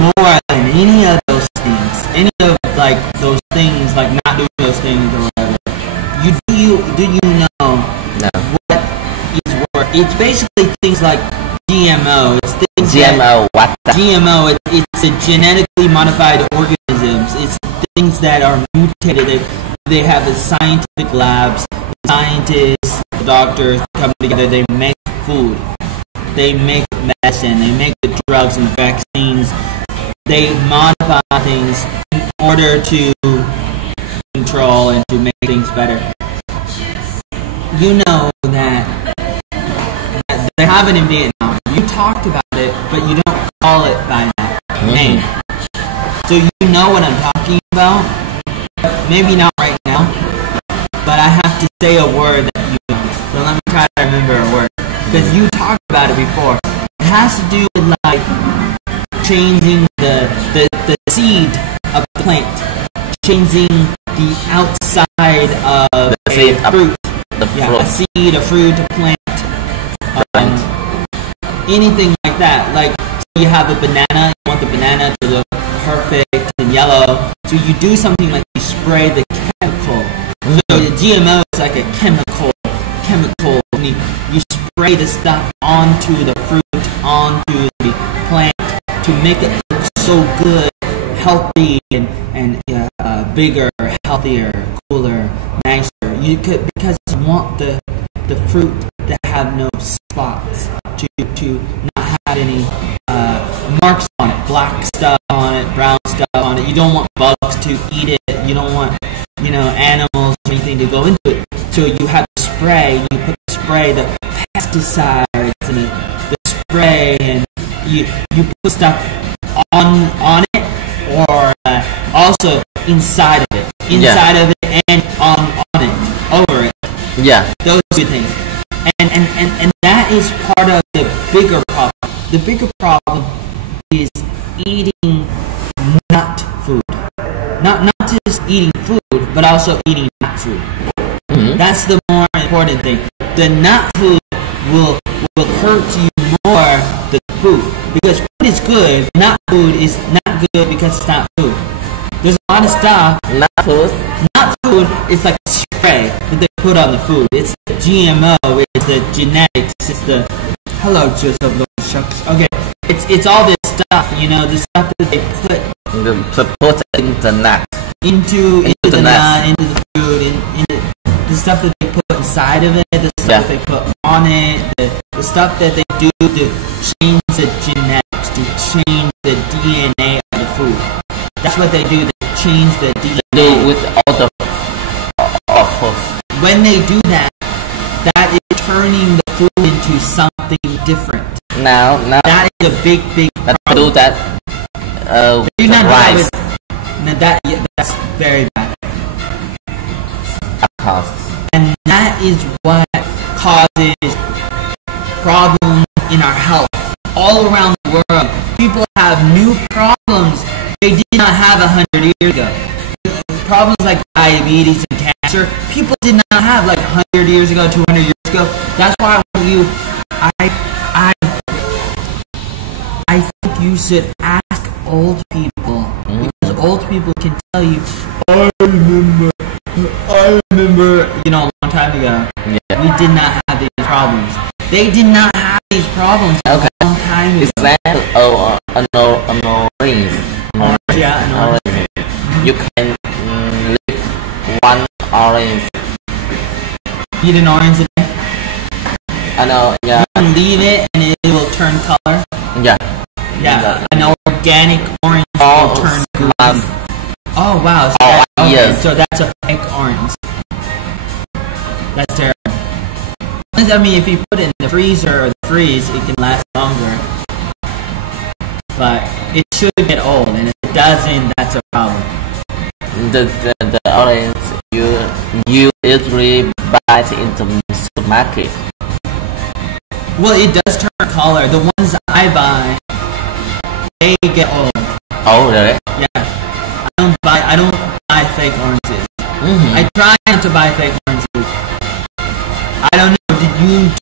more than any of those things. Any of like those things, like not doing those things or whatever. Do you know what is worse? It's basically things like GMO. It's things GMO, what? GMO. It's a genetically modified organisms. It's things that are mutated. They have the scientific labs, scientists, the doctors come together. They make food. They make medicine. They make the drugs and the vaccines. They modify things in order to control and to make things better. You know that they have it in Vietnam. You talked about it, but you don't call it by that name. So you know what I'm talking about? Maybe not right now, but I have to say a word that you know. So let me try to remember a word. Because you talked about it before. It has to do with like changing the seed of the plant. Changing the outside of a fruit. A seed, a fruit, a plant. Anything like that. Like, you have a banana, you want the banana to look perfect and yellow. So you do something like you spray the chemical. So the GMO is like a chemical. You spray the stuff onto the fruit, onto the plant to make it look so good, healthy, and bigger, healthier, cooler, nicer. Because you want the fruit to have no spots, to not have any marks on it, black stuff on it, brown stuff on it. You don't want bugs to eat it. You don't want, animals or anything to go into it. So you have the spray. You put the spray, the pesticides, and the spray, and you put stuff on it, or also inside of it, and on it, over it. Yeah. Those two things. And that is part of the bigger problem. The bigger problem is eating nut food. Not just eating food, but also eating nut food. Mm-hmm. That's the more important thing. The nut food will hurt you more than food. Because food is good, nut food is not good because it's not food. There's a lot of stuff. Nut food is like a spray that they put on the food. It's the GMO, it's the genetics, it's the... Hello, Joseph, little shucks. Okay, it's all this stuff, the stuff that they put... Put into the nut. Into the nut, into the food, into the stuff that they put inside of it, the stuff that they put on it, the stuff that they do to change the genetics, to change the DNA of the food. That's what they do. They change the DNA. They do with all the food. When they do that, that is turning the food into something different. Now that is a big problem. Do that with rice. That's very bad. Of course. And that is what causes problems in our health all around the world. People have new problems they did not have 100 years ago. Problems like diabetes and cancer, people did not have like 100 years ago, 200 years ago. That's why I think you should ask old people, because old people can tell you, I remember, you know, a long time ago, we did not have these problems. They did not have these problems a long time ago. Is that an orange? Yeah, an orange. You can leave one orange. Eat an orange a day? I know, yeah. You can leave it and it will turn color? Yeah. Yeah, an organic orange will turn green. Oh wow, so, yes. So that's a fake orange. That's terrible. I mean, if you put it in the freezer or the freeze, it can last longer. But it should get old, and if it doesn't, that's a problem. The orange you usually buy it in the supermarket. Well, it does turn color. The ones I buy, they get old. Oh, really? Yeah. I don't buy fake oranges. I try not to buy fake oranges. I don't know.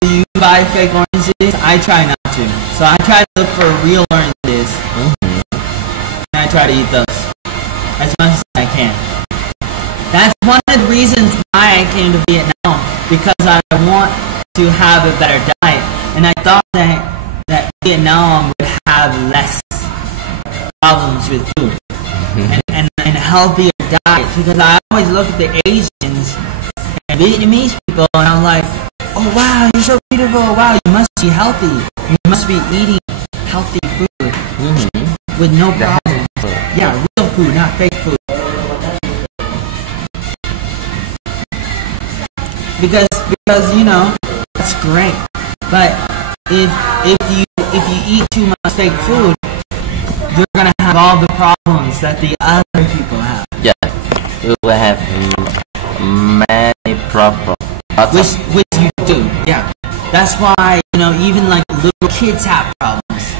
Do you buy fake oranges? I try not to. So I try to look for real oranges. And I try to eat those as much as I can. That's one of the reasons why I came to Vietnam, because I want to have a better diet. And I thought that Vietnam would have less problems with food and a healthier diet, because I always look at the Asians and Vietnamese people and I'm like, oh wow, you're so beautiful, wow, you must be healthy, you must be eating healthy food with no problem. Yeah, real food, not fake food. Because you know, that's great. But if you eat too much fake food, you're gonna have all the problems that the other people have. Yeah, you will have many problems. Which you do, yeah. That's why, you know, even like little kids have problems.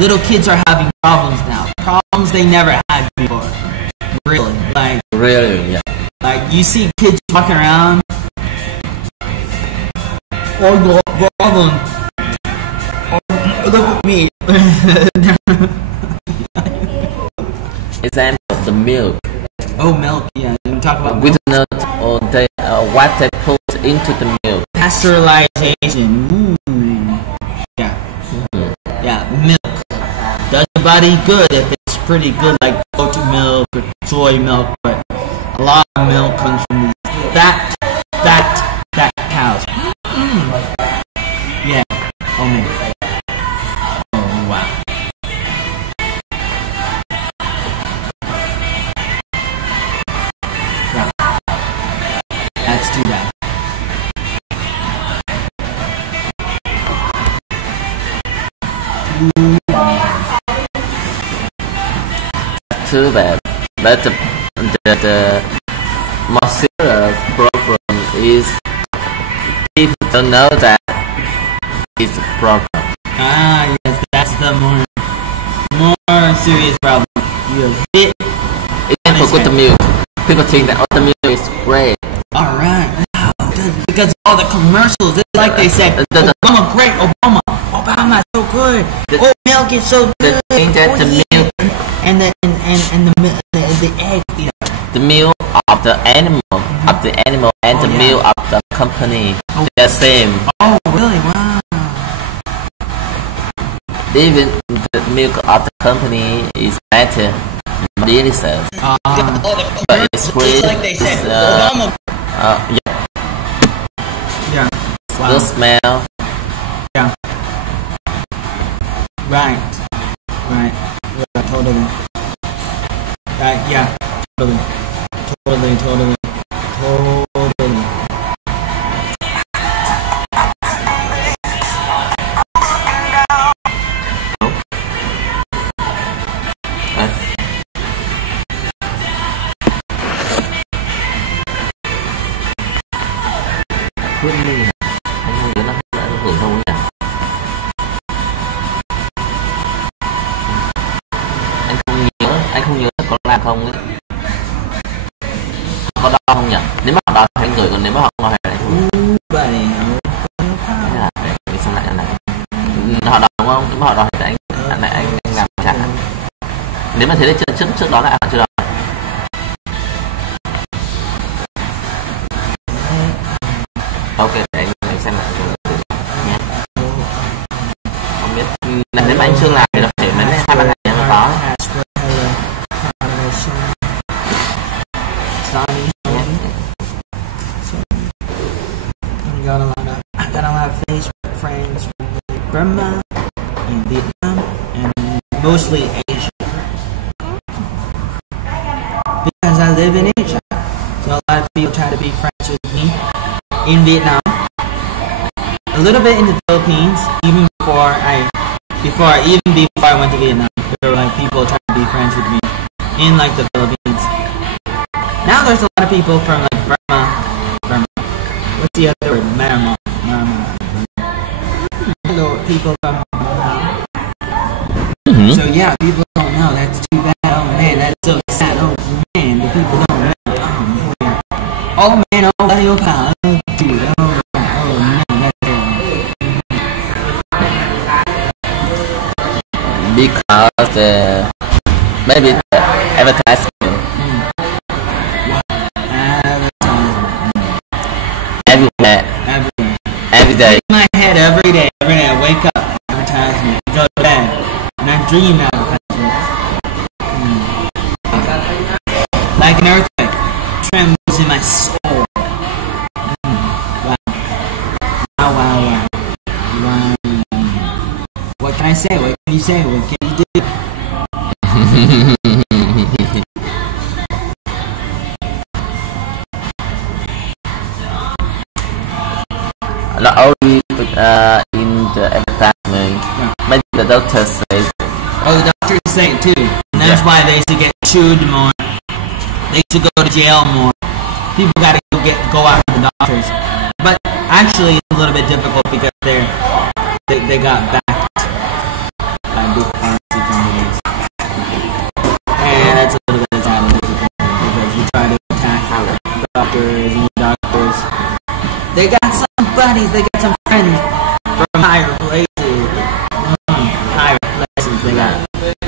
Little kids are having problems now. Problems they never had before. Really, like. Really, yeah. Like you see kids walking around. Oh, no problem. Oh, look at me. Example, the milk. Oh, milk, yeah. You talk about with milk. Or what they put into the milk. Pasteurization. Yeah. Yeah, milk. Does the body good if it's pretty good, like goat milk or soy milk, but a lot of milk comes from these that cows. Yeah. Oh man. Oh wow. Yeah. That's too bad. Too bad. But the more serious problem is people don't know that it's a problem. Ah, yes, that's the more serious problem. Example, with the milk. People think that the milk is great. Alright. Because all the commercials, it's like they said, Obama great, Obama so good. Oh, milk is so good. The thing that the milk and the egg, yeah. The milk of the animal and the milk of the company, they're same. Oh, really? Wow. Even the milk of the company is better, really says. But it's great. Like they said, Obama. Yeah. Yeah. Wow. Good smell. Yeah. Right. Right. Yeah, totally. Yeah. Totally. Khuyên đi. Anh không nhớ nó ảnh hưởng không nhỉ? Anh không nhớ có làm không ấy. Có đo không nhỉ? Nếu mà họ đo thì anh gửi, còn nếu mà họ không đo thì anh không. Vậy để xem lại này. Họ đo đúng không? Nếu mà họ đo thì anh làm trả. Nếu mà thế thì trước đó là chưa đo. Ok, để anh xem lại rồi nhé. Không biết nếu mà anh chưa làm thì nó phải mấy 2-3 ngày mới có. I got a lot of Facebook friends from Burma and Vietnam and mostly Asia. Because I live in Asia, so a lot of people try to be friends with me in Vietnam. A little bit in the Philippines, even before I went to Vietnam, there were like people trying to be friends with me in like the Philippines. Now there's a lot of people from like Burma. What's the other word? Myanmar. People from So yeah, people don't know. That's too bad. Oh man, that's so sad. Oh man, the people don't know. Oh man, oh that's your power. Dude, oh man, because maybe the advertisement. Every day. In my head every day. I wake up, advertisement, go to bed, and I dream advertisements. Like an earthquake, trembles in my soul. Wow. What can I say? What can you say? What can you do? Not only in the advertisement, maybe the doctor says. Oh, the doctors say it too. And that's why they used to get chewed more. They used to go to jail more. People got to go out to the doctors. But actually, it's a little bit difficult because they got backed by big pharmacy companies. And that's a little bit sad because you try to attack doctors and doctors. They got some buddies, they got some friends from higher places.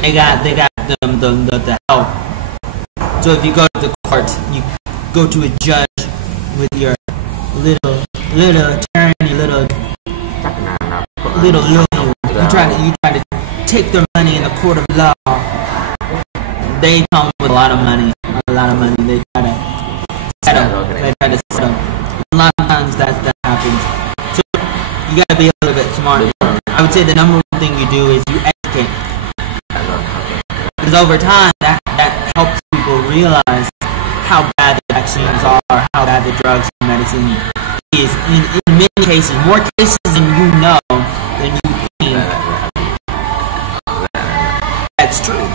They got the help. So if you go to the court, you go to a judge with your little attorney, little lawyer. You try to take their money in a court of law. They come with a lot of money. They try to settle. A lot of times that happens. So you gotta be a little bit smart. I would say the number one thing you do is you educate. Because over time, that helps people realize how bad the vaccines are, how bad the drugs and medicine is. In many cases, more cases than you know, than you think. That's true.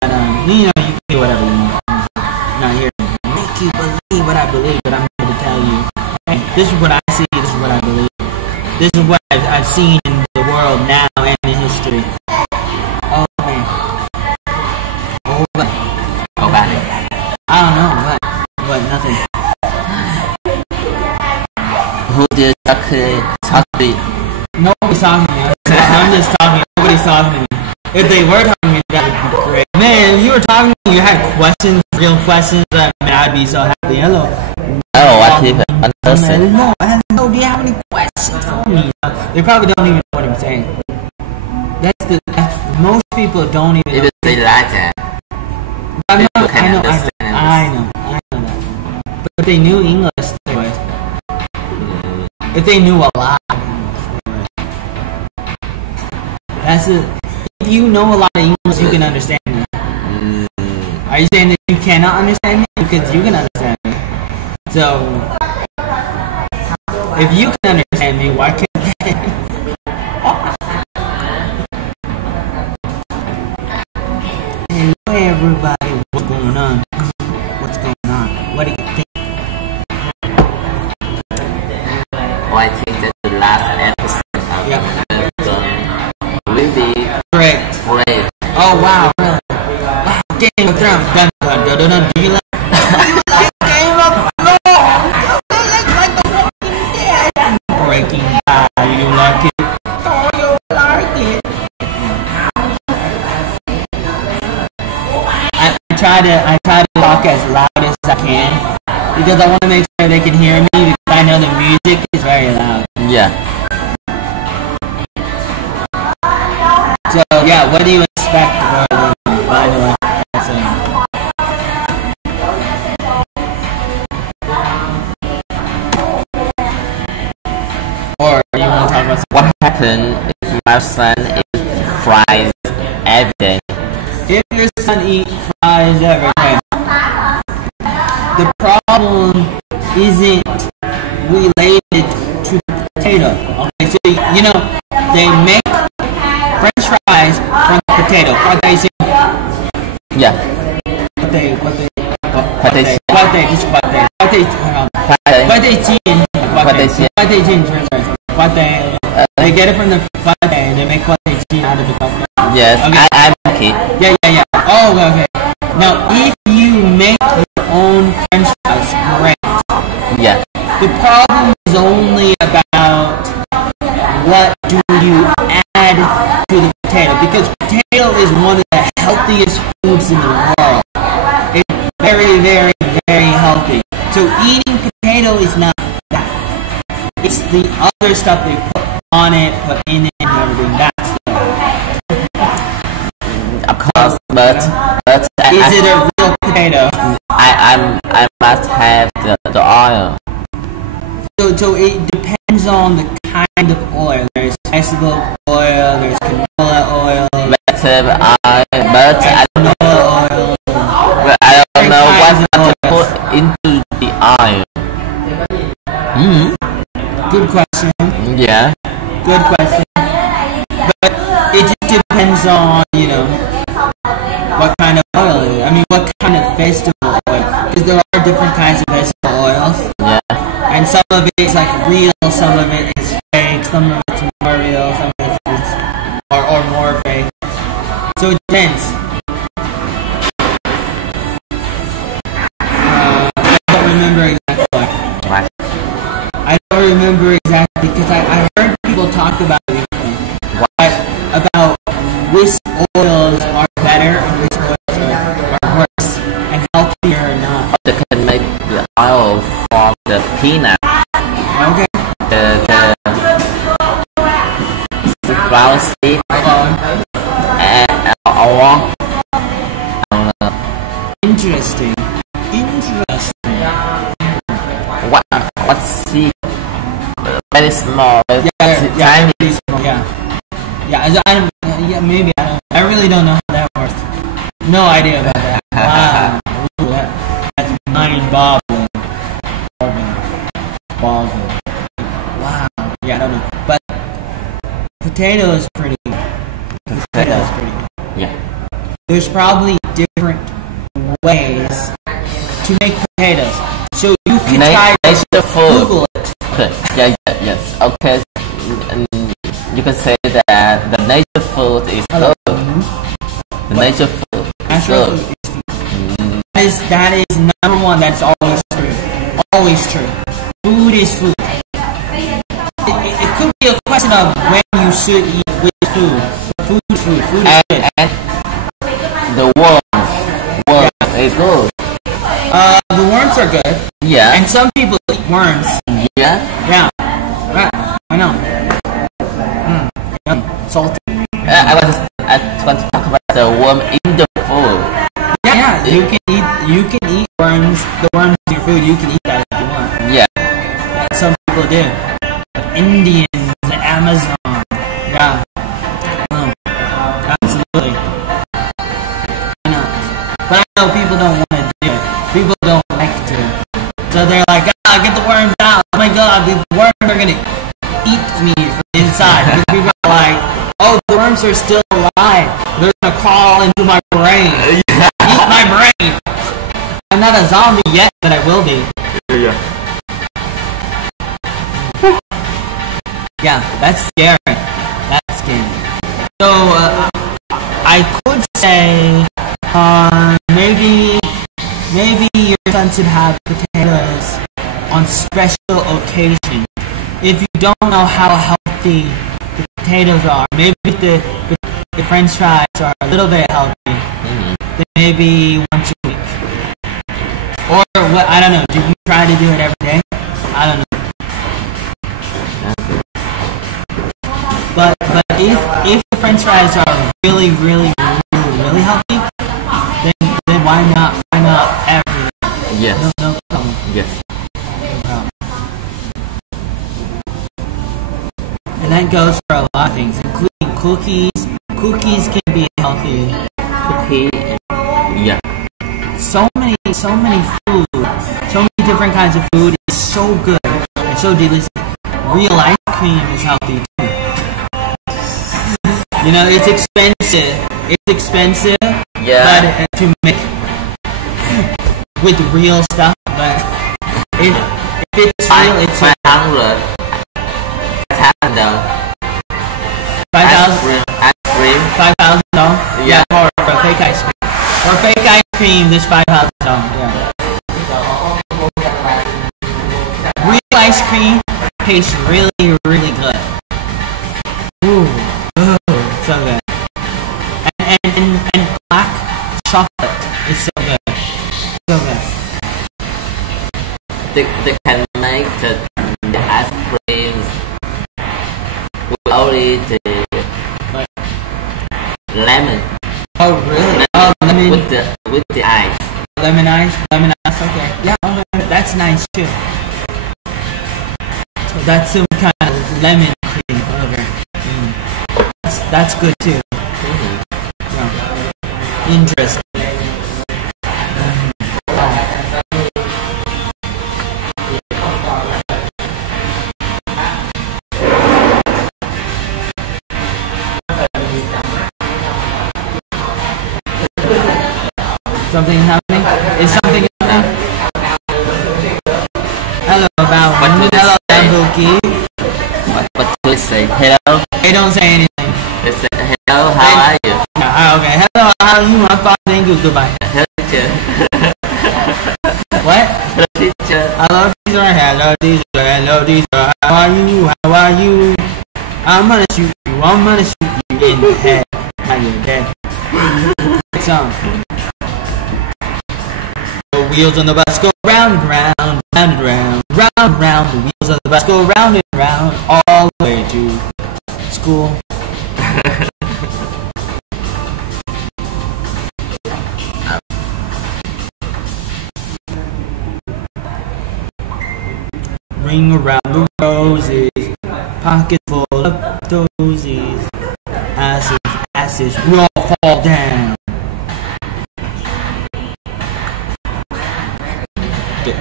But, you can do whatever you want. I'm not here to make you believe what I believe, but I'm here to tell you, hey, this is what I see, this is what I believe. This is what I've seen in the world now and in history. Oh, man. Oh, bad. I don't know, what, nothing. Who did talk to me? Nobody's talking to me. I'm just talking. Nobody's talking to me. If they were talking to me, that would be great. Man, if you were talking to me, you had questions, real questions, I'd be so happy. Hello. Oh, I think understand. Hello, do you have any questions for me? They probably don't even know what I'm saying. Most people don't even know. They like that. I know that. But if they knew English, they would. If they knew a lot of English, they would. That's it. you know a lot of English, you can understand me. Are you saying that you cannot understand me? Because you can understand me. So, if you can understand me, why can't they? Hey everybody, what's going on? What's going on? What do you think? Oh, I think that the last episode will be great. Oh wow, really? Wow, Game of Thrones. Dun, dun, dun, dun, dun. Do you like Game of Thrones? Like The Walking Dead. Breaking Bad. You like it? Oh, you like it? I try to talk as loud as I can because I want to make sure they can hear me because I know the music is very loud. Yeah. So yeah, what do you expect by the way? Or you want to talk about what happened if my son eats fries every day? If your son eats fries every day, the problem isn't related to potato. Okay, so you know they make French fries from potato. What they say? Yeah. They get it from the pate and they make potato out of the company. Yes, okay. I'm okay. Yeah. Oh, okay. Now, if you make your own French fries, great. Yeah. The problem is only about what do you add to the potato, because potato is one of the healthiest foods in the world. It's very, very, very healthy. So eating potato is not that. It's the other stuff they put on it, put in it, and everything. That's of course, but is it a real potato? I must have the oil. So it depends on the kind of oil. There's vegetable oil, there's canola oil, vegetable oil, but I don't know. But I don't know what to put into the oil. Good question. Yeah. Good question. But it just depends on, you know, what kind of oil it is. I mean, what kind of vegetable oil. Because there are different kinds of vegetable oils. Yeah. And some of it is like real, some of it is fake, some of it's more real, some of it is or more fake. So it depends. I don't remember exactly. What? I don't remember exactly because I heard people talk about it before. About which oils are better and which oils are worse and healthier or not. They can make the oil from the peanut. Okay. The flower seed and oil. Interesting. What seed? Very small. Tiny. Small. Yeah, maybe I don't. I really don't know how that works. No idea about that. Wow. Ooh, that's mind-boggling. Wow. Yeah, I don't know. But potato is pretty good. Yeah. There's probably different ways to make potatoes. So you can try to Google it. Yes. Okay. You can say that the nature food is good. The nature food is good. That is number one. That's always true. Always true. Food is food. It could be a question of when you should eat which food. Food is food. Food is good. And the worms is good. The worms are good. Yeah. And some people eat worms. Yeah. Yeah. Right. I know. Salty. I want to talk about the worm in the food. Yeah. You can eat worms. The worms in your food. You can eat that if you want. Yeah. Some people do. Indians, the Amazon. Yeah. Absolutely. But I know people don't want to do it. People don't like to. So they're like, get the worms out. Oh my god, the worms are gonna eat me from the inside. Because people are like, oh, the worms are still alive. They're gonna crawl into my brain. Eat my brain. I'm not a zombie yet, but I will be. Yeah. Yeah, that's scary. That's scary. So, I could say, maybe your son should have potatoes on special occasions. If you don't know how healthy the potatoes are, maybe if the French fries are a little bit healthy, then maybe once a week. Or what? I don't know. Do you try to do it every day? I don't know. But if the French fries are really healthy, then why not every day? Yes. No problem. Yes. No problem. And that goes for a lot of things, including cookies. Cookies can be healthy. Cookie. Yeah. So many food, so many different kinds of food is so good and so delicious. Real ice cream is healthy too. You know, it's expensive. Yeah. But to make with real stuff. But if it's real, it's 500. What happened though? 5,000. Ice cream. $5,000. Yeah. For fake ice cream. For fake ice cream, there's $5,000. Yeah. Real ice cream tastes really good. Ooh, so good. And black chocolate is so good. So good. They can make the ice creams with only the lemon. Oh really? Oh, lemon with the ice. Lemon ice. Okay. Yeah, that's nice too. So that's some kind of lemon cream. Okay. That's good too. Yeah. Interesting. Something happening? Is something happening? Hello, Bambuki. What do they say? Hello? They don't say anything. They say, hello, how are you? Okay, hello, how are you? I'm fine, thank you, goodbye. Hello, teacher. What? Hello, teacher. Hello, teacher, how are you? I'm gonna shoot you in the head. Now you're dead. Song. The wheels on the bus go round and round, round and round, round and round. The wheels on the bus go round and round, all the way to school. Ring around the roses, pocket full of posies. Asses, we all fall down. The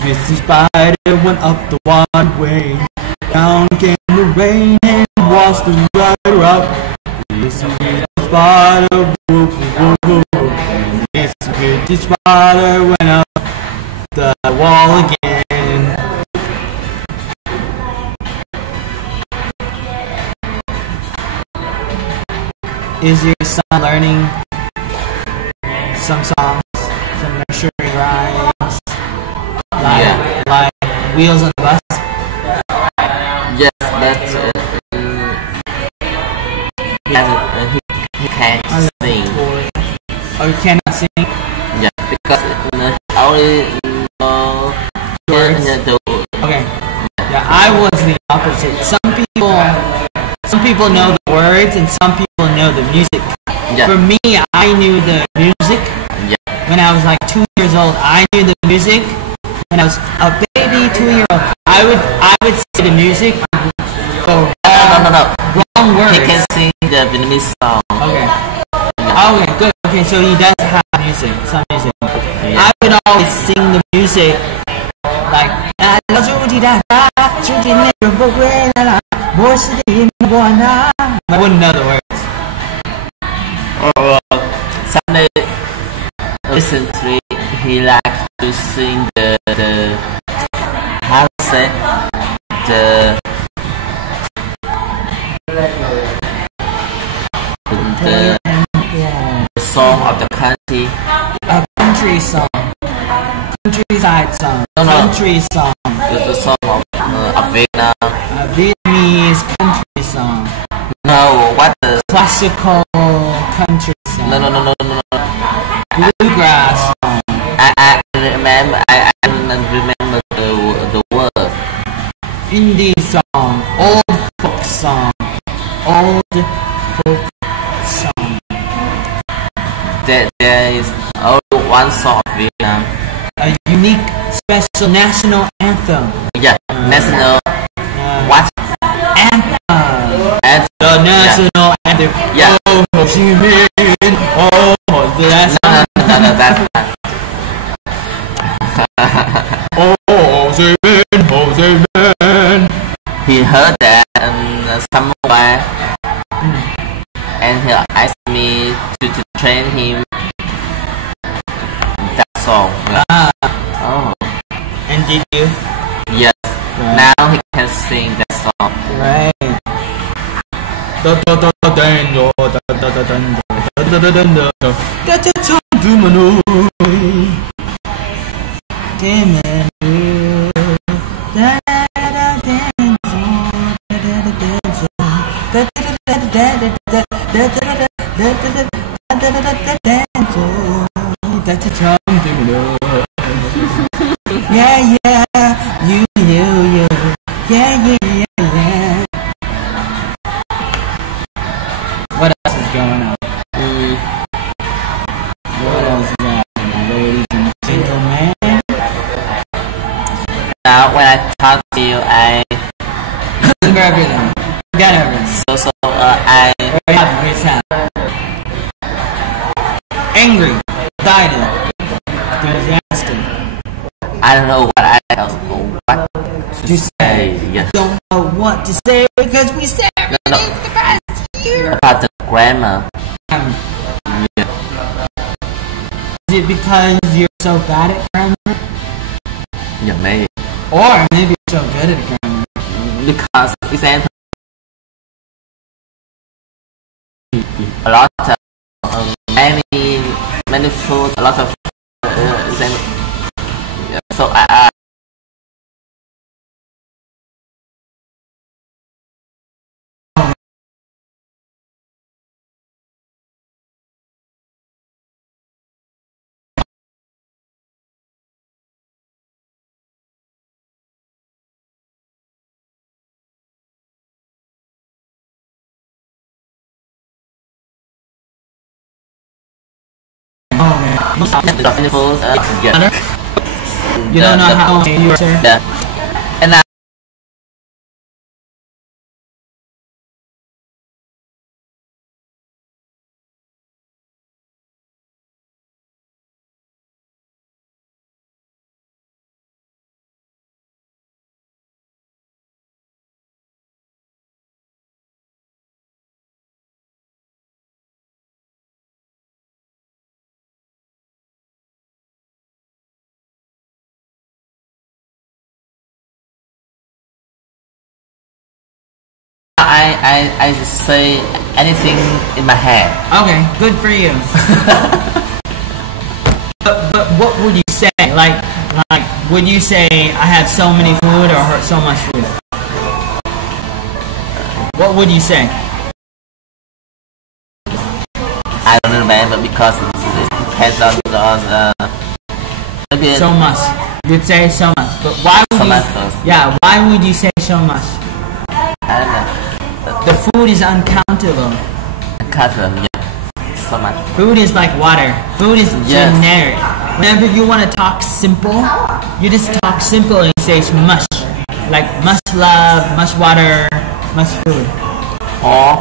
itsy spider went up the one way. Down came the rain and washed the rider up. The itsy spider, whoop, whoop, whoop, whoop. The itsy spider went up the wall again. Is your son learning some songs, some nursery rhymes, like Wheels on the Bus? Yes, but he can't sing. Oh, you cannot sing? Yeah, because only words. Okay. Yeah, I was the opposite. Some people know the words and some people know the music. Yeah. For me, I knew the music. Yeah. When I was like 2 years old, I knew the music. When I was a baby, 2-year-old, I would say the music. No. Wrong words. He can sing the Vietnamese song. Okay. Okay, good. Okay, Okay, so he does have music, some music. I would always sing the music like I wouldn't know the words. Sunday recently he likes to sing the how to say the song of the country. A country song. Countryside song. No. Country song. The song of Vietnam. A Vietnamese country song. No, what the classical country song. No. Bluegrass song. I remember the word. Indie song. Old folk song. Old folk song. There is one song of Vietnam. A unique, special national anthem. Yeah, national. What? Anthem. The national anthem. Yeah. Oh, Ho Chi Minh. Oh, that's No, that's not. Oh, Ho Chi Minh, Ho Chi Minh. He heard that somewhere, and he asked me to train him that song. Oh. And did you? Yes. Right. Now he can sing that song. Right. Yeah, you, yeah. What else is going on? What else is happening, ladies and gentlemen? Now, when I talk to you, I remember everything. Forget everything. So I angry, excited, enthusiastic. I don't know what to say. Yes. Don't know what to say because we said everything for the past year. About the grammar. Yeah. Is it because you're so bad at grammar? Yeah, maybe. Or maybe you're so good at grammar. Because example, a lot of many food, a lot of example. So I You don't know how you are, sir? And I just say anything in my head. Okay, good for you. but what would you say? Like, would you say I have so many food or so much food? What would you say? I don't remember because it depends on maybe so much. You'd say so much, but why would so you? Much first. Yeah, why would you say so much? I don't know. The food is uncountable. Uncountable, yeah. So much. Food is like water. Food is generic. Whenever you want to talk simple, you just talk simple and say much. Like much love, much water, much food. or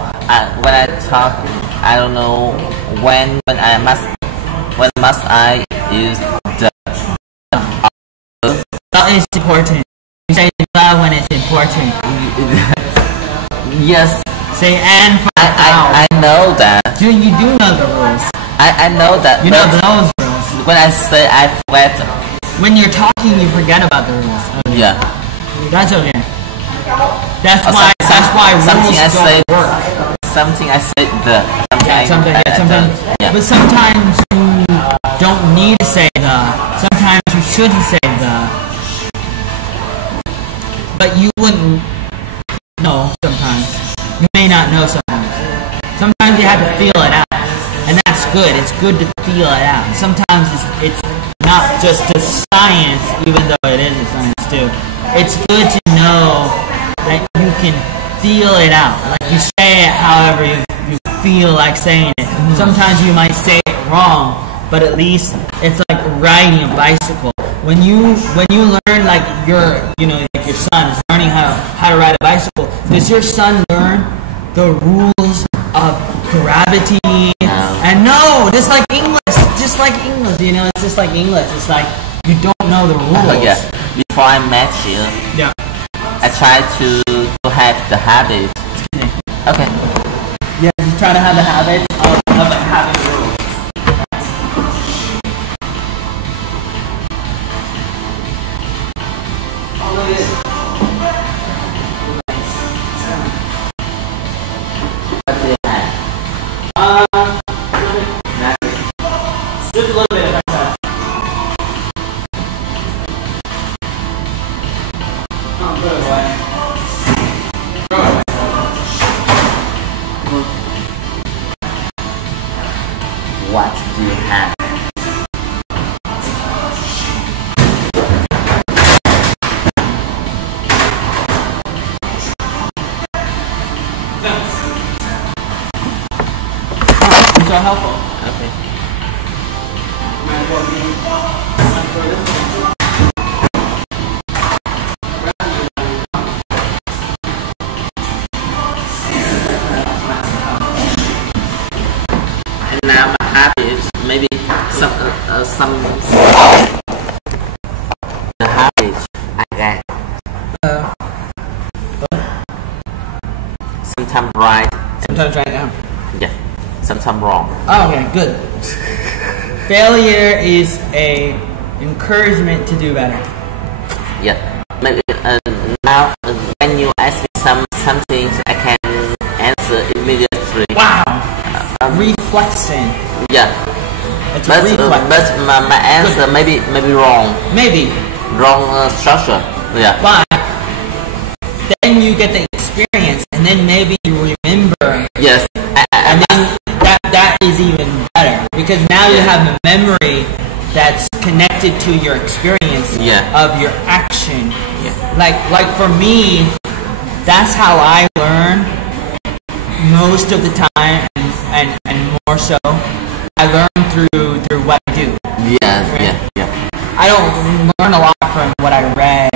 when I talk, I don't know when must I use the. That is important. You say the when it's important. Yes. Say and for I know that. You do know the rules. I know that. You know those rules. When I say I forget. When you're talking, you forget about the rules. Okay. Yeah. That's okay. That's why something I say work. Something I say the. Yeah. But sometimes you don't need to say the. Sometimes you shouldn't say the. But you wouldn't know sometimes. You may not know sometimes. Sometimes you have to feel it out. And that's good. It's good to feel it out. Sometimes it's not just a science, even though it is a science too. It's good to know that you can feel it out. Like you say it however you feel like saying it. Sometimes you might say it wrong, but at least it's like riding a bicycle. When you learn like your son is learning how to ride a bicycle, does your son learn the rules of gravity? And no, just like English, you know, it's just like English. It's like you don't know the rules. Oh, yeah. Before I met you, yeah, I tried to have the habit. Okay. Yeah, you try to have the habit of having rules. Just a little bit of exercise. Oh, good boy. What do you have? These are helpful. Okay. And now my habits, maybe some the habits I get. Sometimes right. Sometimes right now. Yeah. Sometimes wrong. Oh, okay, good. Failure is a encouragement to do better. Yeah. Maybe now when you ask me something, I can answer immediately. Wow. Reflexing. Yeah. It's a reflex. But my answer maybe wrong. Maybe. Wrong structure. Yeah. But then you get the experience, and then maybe you remember. Yes. And then that is even better, because now you have a memory that's connected to your experience of your action. Yeah. Like for me, that's how I learn most of the time, and more so, I learn through what I do. Yeah, right? yeah. I don't learn a lot from what I read.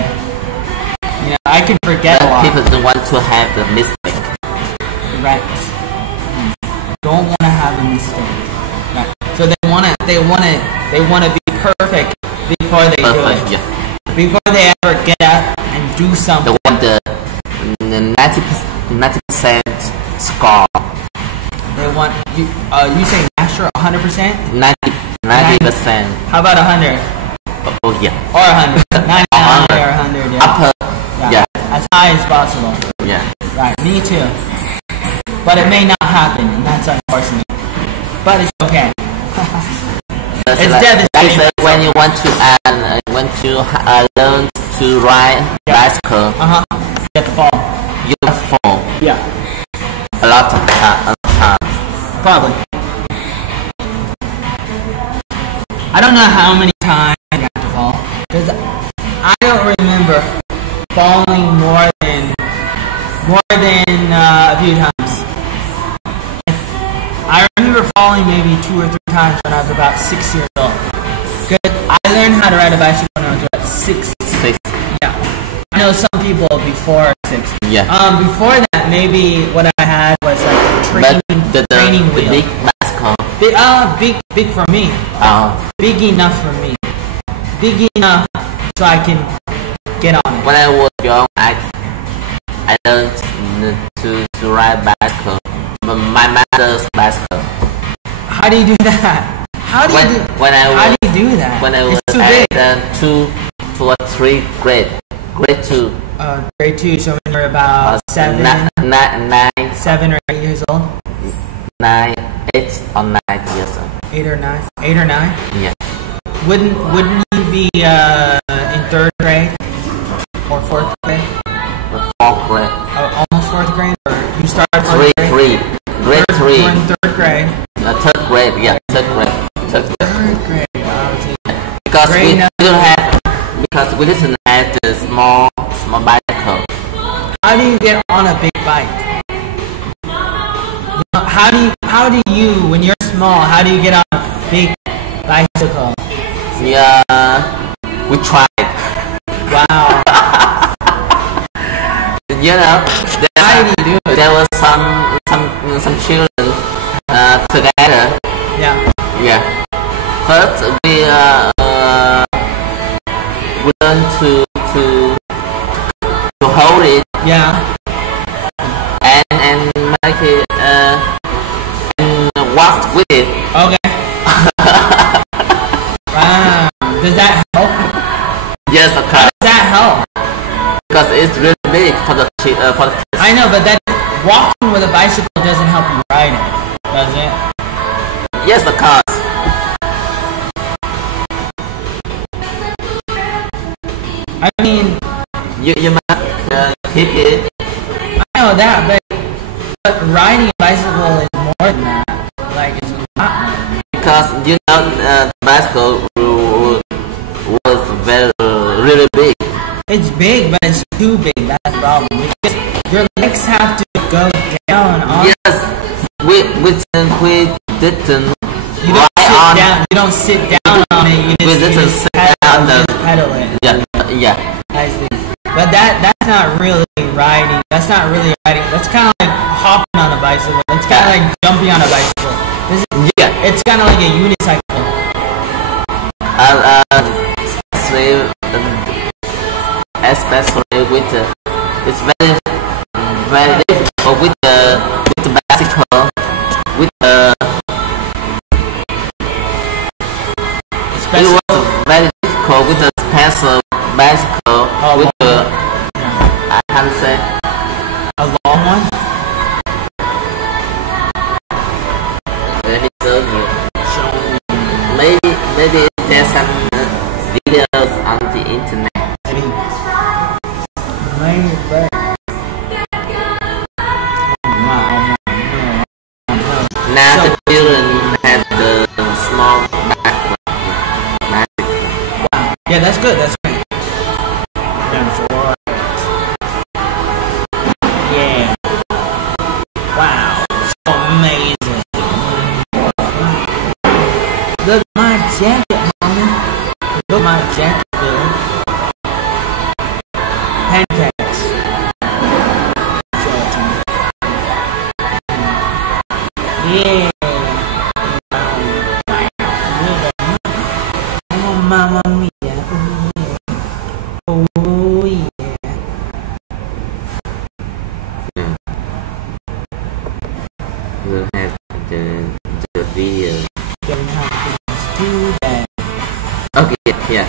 You know, I can forget a lot. People don't want to have the mistake. Right. Don't want to have a mistake. Right. So they want to be perfect before they do it. Yeah. Before they ever get up and do something. They want the 90% score. They want you say master 100%? 90%. How about 100? Oh yeah. Or 100. 99 or 100. Yeah. Upper. Yeah. As high as possible. Yeah. Right. Me too. But it may not happen, and that's unfortunate. But it's okay. It's like, devastating. Like when you want to learn to ride bicycle, get the ball. You fall. Yeah. A lot of time. Probably. I don't know how many times I got to fall, because I don't remember falling more than a few times. I remember falling maybe 2 or 3 times when I was about 6 years old. Because I learned how to ride a bicycle when I was about 6. Yeah. I know some people before 60. Yeah. Before that, maybe what I had was like a training wheel. The big bicycle. Big for me. Big enough for me. Big enough so I can get on it. When I was young, I learned to ride bicycle. My mother's bicycle. How do you do that? How do you do that? When I was too big. at 2 or 3 grade 2. Grade 2, so when you're about 7 or 8 years old? 8 or 9 years old. 8 or 9? 8 or 9? Yeah. Wouldn't you be in 3rd grade? Or 4th grade? 4th grade. Almost 4th grade? Or you started 4th grade? Grade 3. You're in 3rd grade? 3rd grade, yeah. 3rd grade. 3rd grade. Because we didn't have the small bicycle. How do you get on a big bike? How do you when you're small? How do you get on a big bicycle? Yeah, we tried. Wow. You know, there was some children together. Yeah. Yeah. First we learn to hold it. Yeah. And make it and walk with it. Okay. Wow. Does that help? Yes, of course. How does that help? Because it's really big for the kids. I know, but that walking with a bicycle doesn't help you ride it, does it? Yes, of course. I mean, you might hit it. I know that, but riding a bicycle is more than that. Like, it's a lot more. Because you know, the bicycle was really big. It's big, but it's too big. That's the problem. Because your legs have to go down on. Yes, we didn't. You don't sit down. You don't sit down on it. You just pedal it. Yeah. I see. But that's not really riding. That's not really riding. That's kind of like hopping on a bicycle. It's kind of like jumping on a bicycle. It's kind of like a unicycle. Especially with it's very difficult with the bicycle with the. It was very difficult with the special bicycle with the how to say a long one. Let me show you. Maybe there's some videos on the internet. Now the children have the small bicycle. Yeah, that's good. That's great. Yeah. Wow. So amazing. Look at my jacket, mommy. Look at my jacket, Billy. Pancakes. Show it to me. Yeah. Oh, mamma mia. Oh, yeah. We'll have the video. Don't have to do that. Okay, yeah.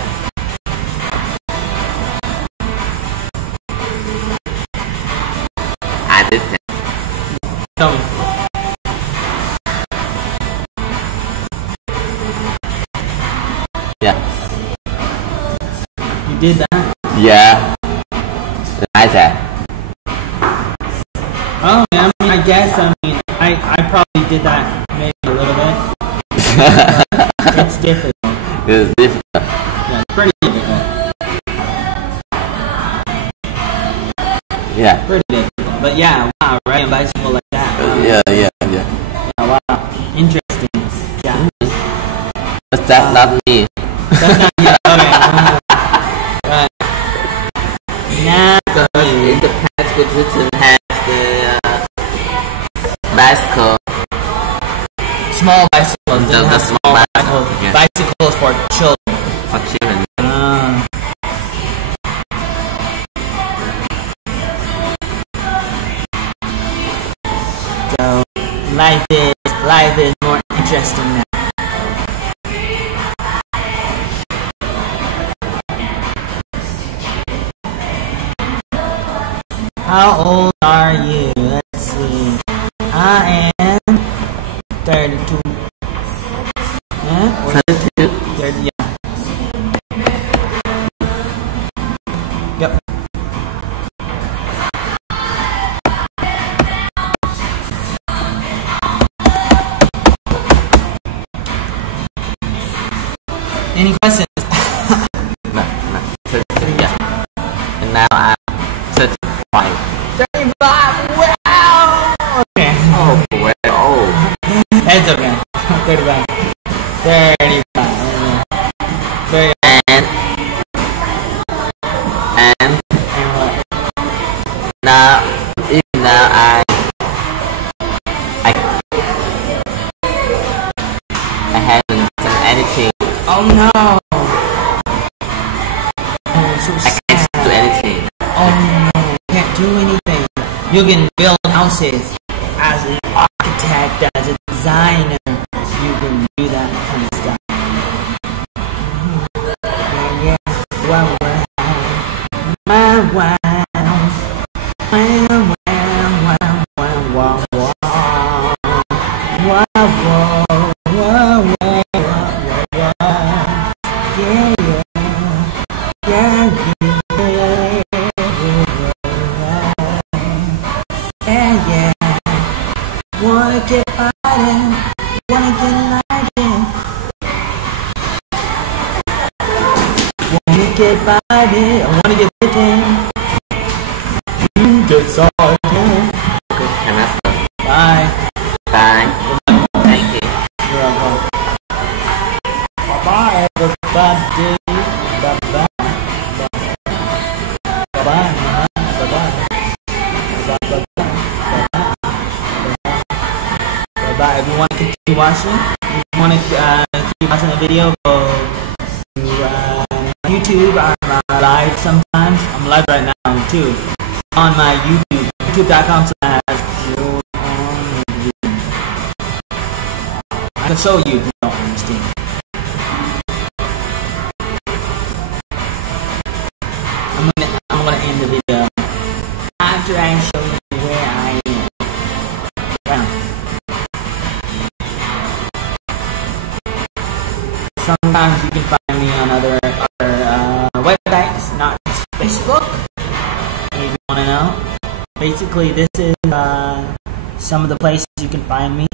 I did that. Tell me. Yeah. You did that? Yeah. Like that. Oh, yeah, I mean, I guess, I probably did that maybe a little bit. It's difficult. It's difficult. Yeah, it's pretty difficult. Yeah. Pretty difficult. But yeah, wow, riding a bicycle like that. Yeah. Yeah, wow. Interesting. Yeah. But that's not me. That's not you. Okay. Right. Now Britain has the bicycle. Small bicycles. The small bicycle. Yeah. Bicycles for children. For children. So life is more interesting now. How old are you? Let's see. I am 32. Yeah? 32? 30, yeah. Yep. Any questions? No. 32, yeah. And now I'm 35. 35, wow! Okay. Oh, well. That's okay. 35. 35. And what? Now, even now I haven't done anything. Oh no! Oh, so sad. I can't do anything. Oh no, can't do anything. You can build houses as an architect, as a designer. You can do that kind of stuff. Yeah. Wow. Wanna get fighting, wanna get lighting, wanna get fighting, I wanna get fitting. That's all I can. Can I stop? Bye. Bye. Thank you. You're welcome. Bye-bye, everybody. Bye-bye. Bye-bye. If you want to continue watching, if you want to keep watching the video, go to YouTube. I'm live sometimes. I'm live right now too on my YouTube. YouTube.com/Joeyarnoldvn. I can show you if you don't understand. I'm gonna end the video after I show you where I am. Wow. Sometimes you can find me on other websites, not just Facebook. If you want to know, basically this is some of the places you can find me.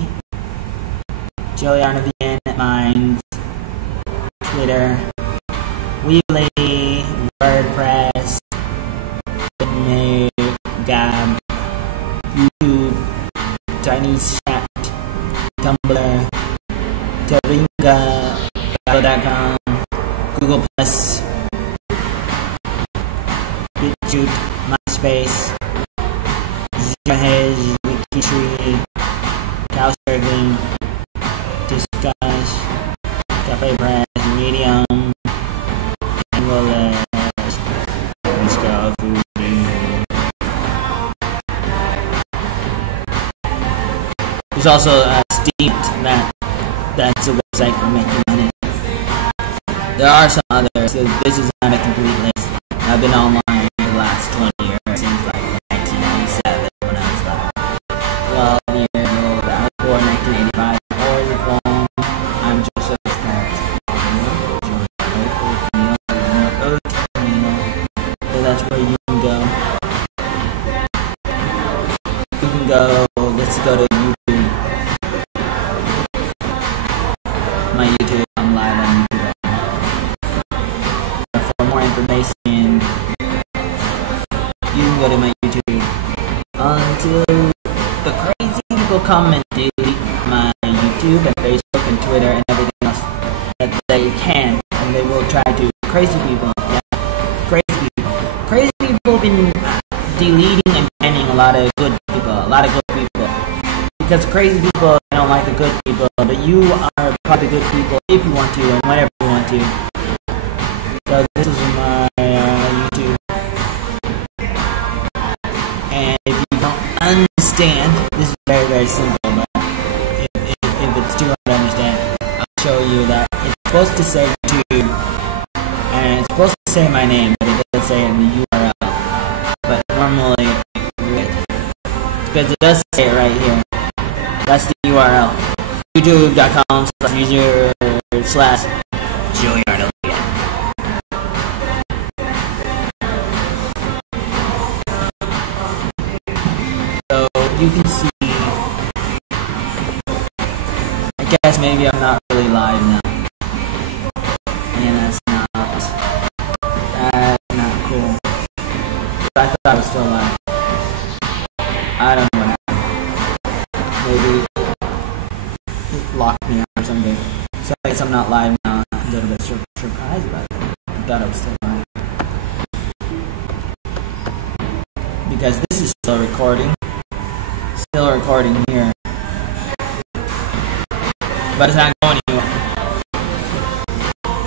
Joeyarnoldvn, Minds, Twitter, Weebly, WordPress, Gab, YouTube, Chinese Chat, Tumblr, Taringa, Yahoo.com, Google Plus, BitChute, MySpace, Morehead, Wikitree, Cowsurfing, Discuss, Cafe Press, Medium, Angular, Disco Food. There's also Steeped, that's a website for making money. There are some others, so this is not a complete list. I've been online for the last 20 years, since like 1997 when I was like 12 years old. I was born 1985, I'm Joseph so that's where you can go. You can go, let's go to YouTube. My YouTube, I'm live on YouTube right now. For more information, you can go to my YouTube. Until the crazy people come and delete my YouTube and Facebook and Twitter and everything else that they can, and they will try to. Crazy people, yeah. Crazy people have been deleting and lot of good people. Because crazy people don't like the good people, but you are probably good people if you want to and whenever you want to. So this is my YouTube. And if you don't understand, this is very, very simple, but if it's too hard to understand, I'll show you that it's supposed to say YouTube, and it's supposed to say my name, but it doesn't say it in the URL. But normally, because it does say it right here. That's the URL. youtube.com/user/Joeyarnoldvn. So you can see, I guess maybe I'm not really live now. And that's not cool. I thought I was still live. I don't know what happened. Maybe it locked me out or something. So I guess I'm not live now. I'm a little bit surprised about it. I thought I was still live. Because this is still recording. Still recording here. But it's not going anywhere.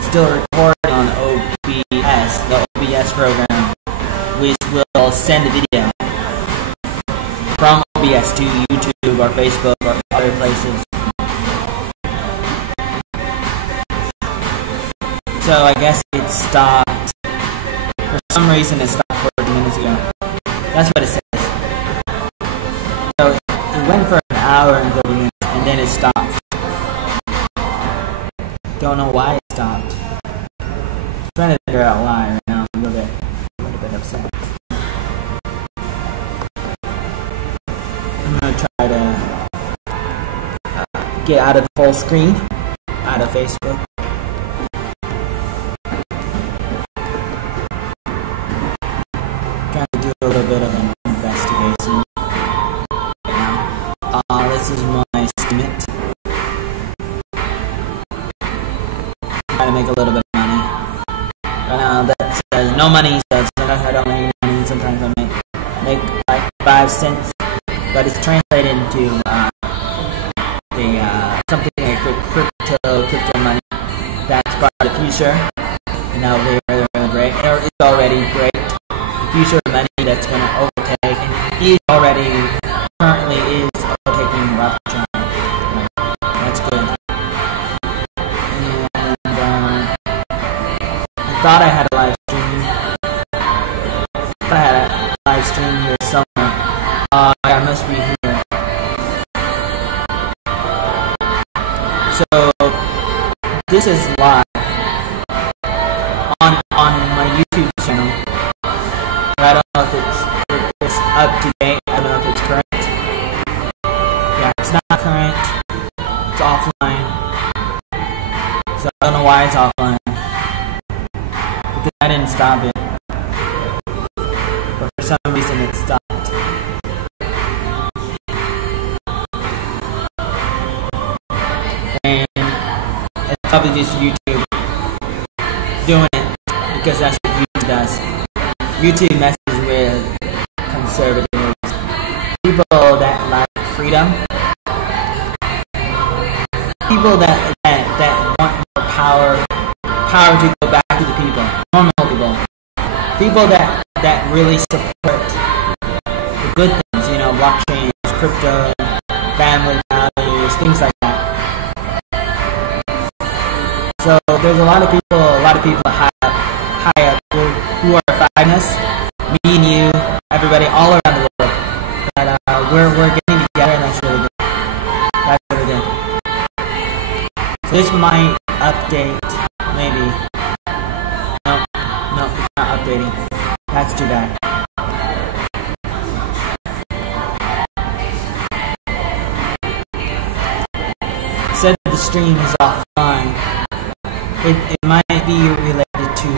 Still recording on OBS, the OBS program, which will send a video from OBS to YouTube or Facebook or other places. So I guess it stopped. For some reason it stopped 40 minutes ago. That's what it says. So it went for an hour and 30 minutes and then it stopped. Don't know why it stopped. I'm trying to figure out why right now. I'm a little bit upset. I'm gonna try to get out of the full screen, out of Facebook. Trying to do a little bit of an investigation. This is my estimate. Trying to make a little bit of money. Right now that says no money, so sometimes I don't make money, sometimes I make like 5 cents. But it's translated into something like crypto money. That's part of the future, and now they're great, or it's already great. The future money that's going to overtake, and currently is overtaking rock China. That's good. And I thought I had a live stream. Here somewhere. I must be here. So this is live on my YouTube channel. I don't know if it's up to date. I don't know if it's current. Yeah, it's not current. It's offline. So I don't know why it's offline. Because I didn't stop it. But for some reason it stopped. And it's probably just YouTube doing it because that's what YouTube does. YouTube messes with conservatives, people that like freedom, people that want more power to go back to the people, normal people that really support the good things, blockchain, crypto, family values, things like that. So there's a lot of people high up who are fighting us, me and you, everybody all around the world. That we're getting together, and that's really good. That's really good. So this might update, maybe. No, it's not updating. That's too bad. It said the stream is offline. It might be related to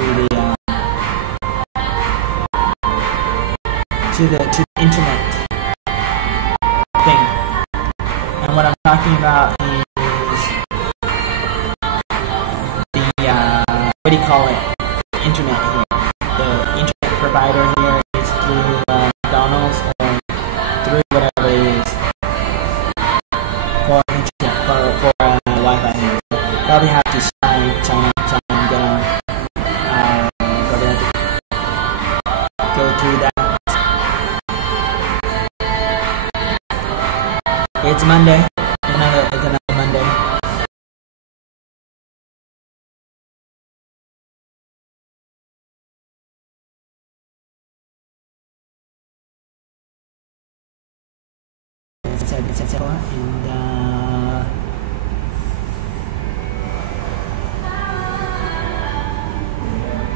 the internet thing. And what I'm talking about is the what do you call it? Internet here. The internet provider here is through McDonald's or probably have to try and get on. Probably have to go through that. It's Monday. It's another Monday.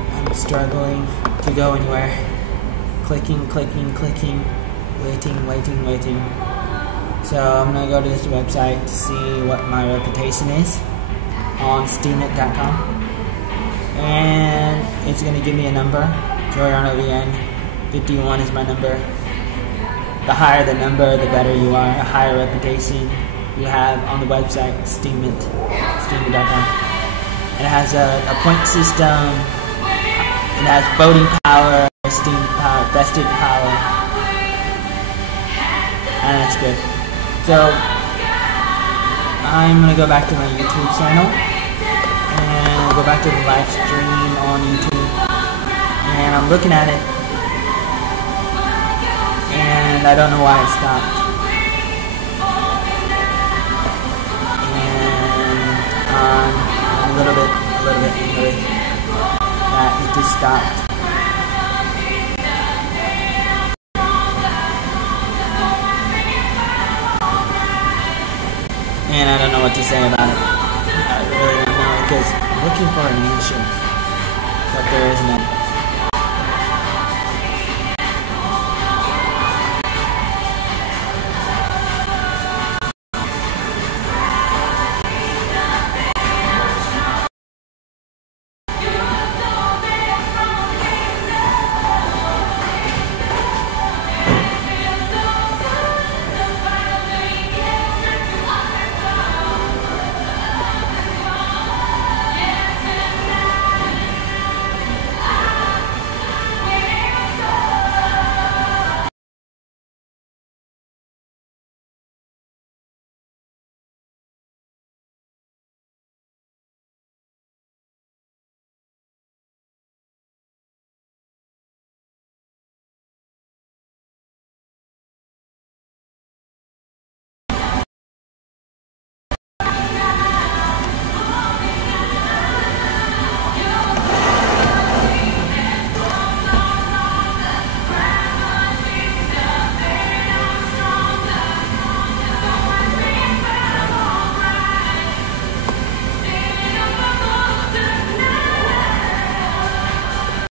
And I'm struggling to go anywhere. Clicking, waiting. So I'm gonna go to this website to see what my reputation is on steamit.com, and it's gonna give me a number. Joeyarnoldvn 51 is my number. The higher the number, the better you are. A higher reputation you have on the website, steamit.com. It has a point system. It has voting power, steam power, vested power, and that's good. So I'm gonna go back to my YouTube channel and go back to the live stream on YouTube, and I'm looking at it. And I don't know why it stopped. And I'm a little bit angry that it just stopped. And I don't know what to say about it. I really don't know, because I'm looking for an answer, but there isn't.